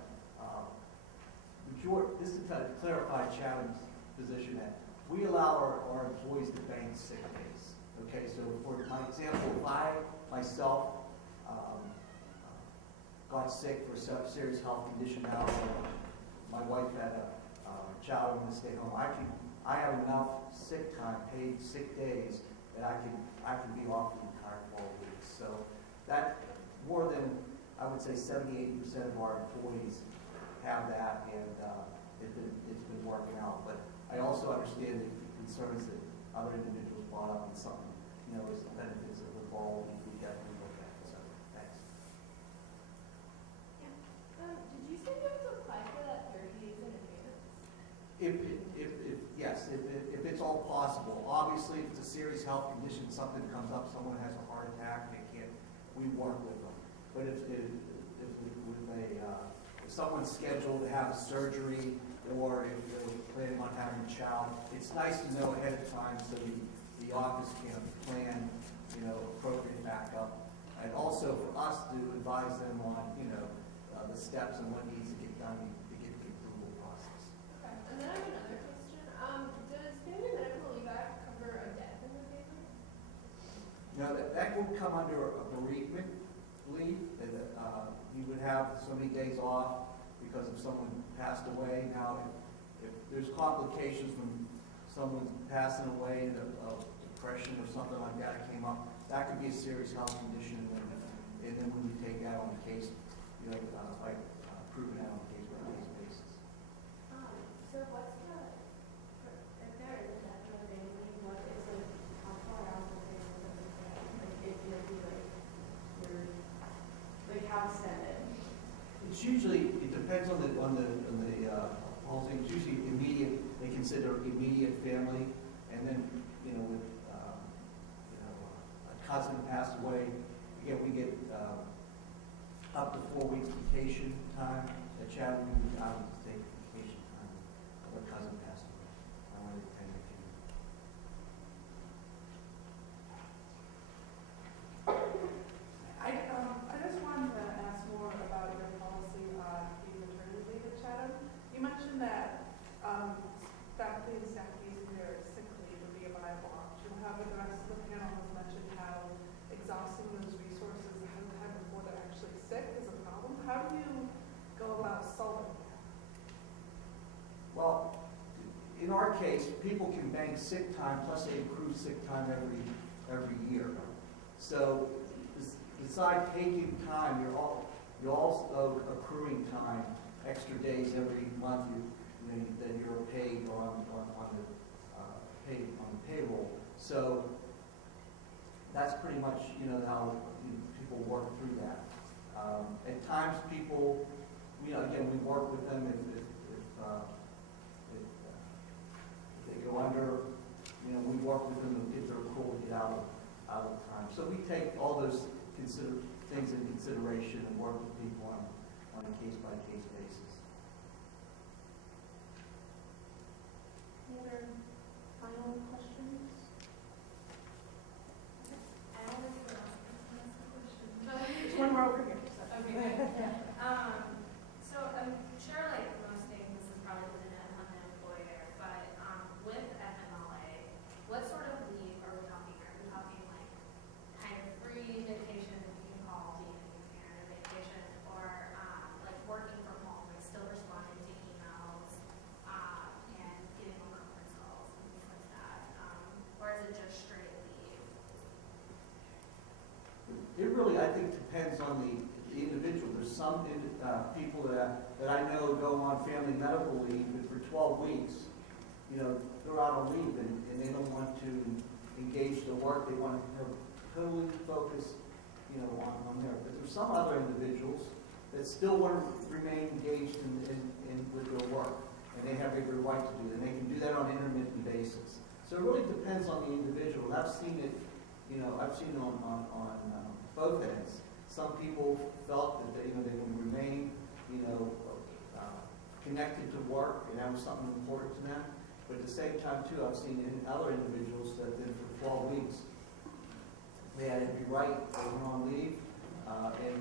This is to clarify Chatham's position that we allow our employees to bank sick days. Okay, so for my example, if I myself got sick for a serious health condition now, my wife had a child in the stay home, I have enough sick time, paid sick days, that I can be off the entire 12 weeks. So that more than, I would say, 70-80% of our employees have that, and it's been working out. But I also understand the concerns that other individuals brought up, and something, as the benefits of involved, we definitely look at. So thanks. Did you say you have to apply for that 30 days in advance? If it's all possible. Obviously, if it's a serious health condition, something comes up, someone has a heart attack, we work with them. But if with a if someone's scheduled to have surgery or if they're planning on having a child, it's nice to know ahead of time so the office can plan, appropriate backup. And also for us to advise them on, the steps and what needs to get done to get the approval process. Okay, and then I have another question. Does Family Medical Leave Act cover a death in the family? Now, that will come under a bereavement leave, that you would have so many days off because if someone passed away. Now, if there's complications from someone passing away of depression or something like that came up, that could be a serious health condition, and then when you take that on the case, proven out on a case-by-case basis. So what's if there is a death in the family, what is it, how far out the family does it go? Like, if you'll be how extended? It's usually, it depends on the whole thing. It's usually immediate, they consider immediate family, and then, with, a cousin passed away, again, we get, up to 4 weeks vacation time. At Chatham, we would take vacation time of a cousin passed away. I wanted to attend it. I just wanted to ask more about your policy on paid maternity leave at Chatham. You mentioned that faculty and staff using their sick leave would be a viable option. However, the rest of the panel has mentioned how exhausting those resources ahead of time before they're actually sick is a problem. How do you go about solving that? Well, in our case, people can bank sick time, plus they accrue sick time every year. So besides taking time, you're also accruing time, extra days every month that you're paid on the payroll. So that's pretty much how people work through that. At times, people, again, we work with them if they go under, we work with them if they're cool to get out of time. So we take all those things in consideration and work with people on a case-by-case basis. Any other final questions? I don't know if you're There's one more over here. Okay. So I'm sure most things, this is probably dependent on the employer, but with FMLA, what sort of leave are we talking? Are we talking kind of free vacation that you can call being a parent or vacation, or working from home, still responding to emails and getting on conference calls and things like that? Or is it just straight leave? It really, I think, depends on the individual. There's some people that I know go on family medical leave, and for 12 weeks, they're out on leave and they don't want to engage the work. They want to totally focus, on there. But there's some other individuals that still want to remain engaged with their work, and they have every right to do that. And they can do that on an intermittent basis. So it really depends on the individual. And I've seen it, on both ends. Some people felt that they would remain, connected to work, and that was something important to them. But at the same time, too, I've seen other individuals that then for 12 weeks, they had every right, they went on leave, and,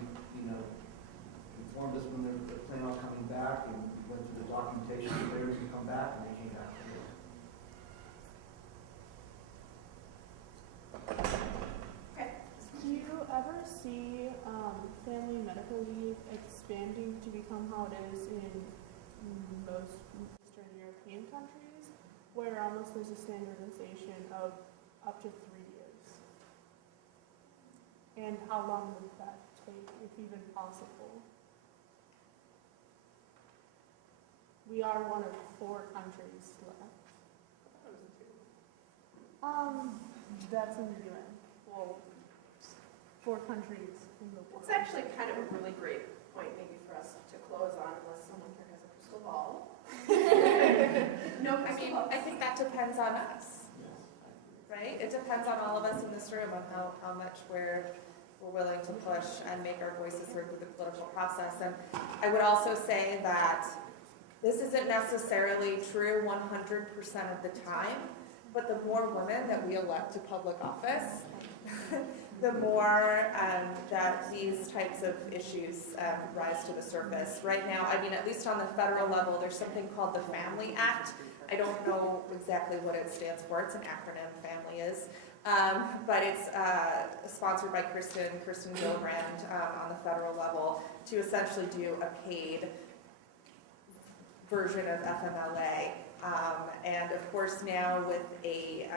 informed us when they're planning on coming back, and went through the documentation, cleared to come back, and they came back. Do you ever see family medical leave expanding to become how it is in most Eastern European countries, where almost there's a standardization of up to 3 years? And how long would that take, if even possible? We are one of 4 countries left. That's in the UN. Well, 4 countries in the world. It's actually kind of a really great point maybe for us to close on, unless someone here has a crystal ball. No crystal balls. I think that depends on us, right? It depends on all of us in this room on how much we're we're willing to push and make our voices heard through the political process. And I would also say that this isn't necessarily true 100% of the time, but the more women that we elect to public office, the more that these types of issues rise to the surface. Right now, I mean, at least on the federal level, there's something called the Family Act. I don't know exactly what it stands for. It's an acronym, family is. But it's sponsored by Kristen Gillibrand on the federal level to essentially do a paid version of FMLA. And of course now with a,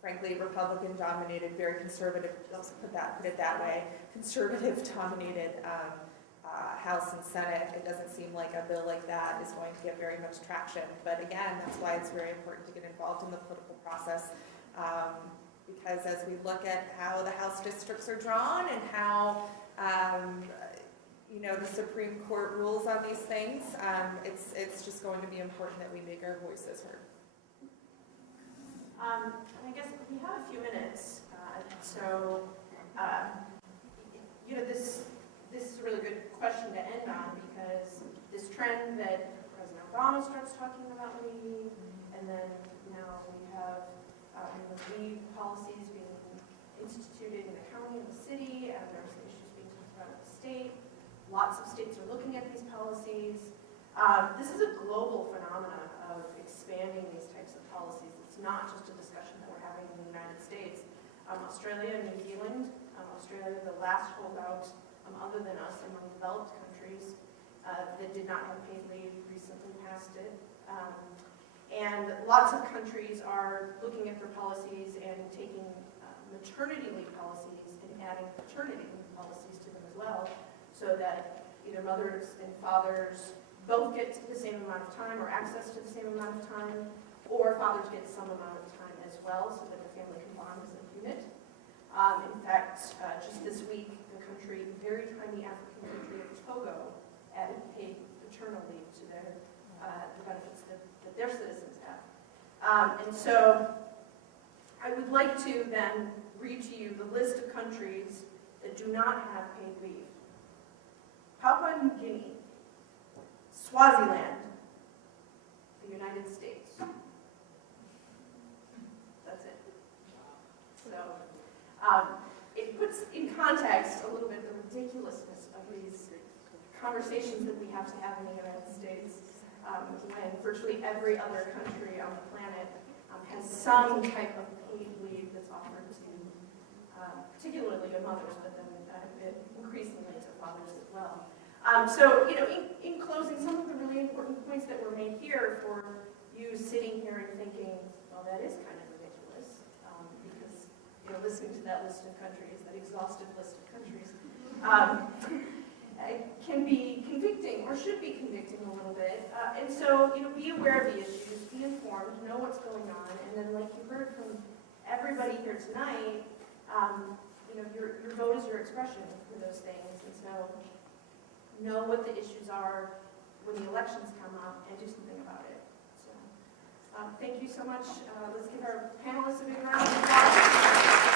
frankly, Republican-dominated, very conservative, let's put it that way, conservative-dominated House and Senate, it doesn't seem like a bill like that is going to get very much traction. But again, that's why it's very important to get involved in the political process, because as we look at how the House districts are drawn and how the Supreme Court rules on these things, it's just going to be important that we make our voices heard. I guess we have a few minutes, this is a really good question to end on, because this trend that President Obama starts talking about leave, and then now we have the leave policies being instituted in the county and the city, and there's issues being talked about in the state. Lots of states are looking at these policies. This is a global phenomenon of expanding these types of policies. It's not just a discussion that we're having in the United States. Australia and New Zealand, Australia, the last holdout other than us among developed countries that did not have paid leave, recently passed it. And lots of countries are looking at their policies and taking maternity leave policies and adding paternity leave policies to them as well, so that either mothers and fathers both get the same amount of time or access to the same amount of time, or fathers get some amount of time as well, so that the family can bond as a unit. In fact, just this week, the very tiny African country of Togo added paid paternal leave to the benefits that their citizens have. And so I would like to then read to you the list of countries that do not have paid leave. Papua New Guinea, Swaziland, the United States. That's it. So it puts in context a little bit the ridiculousness of these conversations that we have to have in the United States when virtually every other country on the planet has some type of paid leave that's offered to particularly to mothers, but then increasingly to fathers as well. In closing, some of the really important points that were made here for you sitting here and thinking, well, that is kind of ridiculous, because listening to that list of countries, that exhaustive list of countries, can be convicting, or should be convicting a little bit. And so, be aware of the issues, be informed, know what's going on, and then, like you heard from everybody here tonight, your vote is your expression for those things. And so, know what the issues are when the elections come up, and do something about it. So, thank you so much. Let's give our panelists a big round of applause.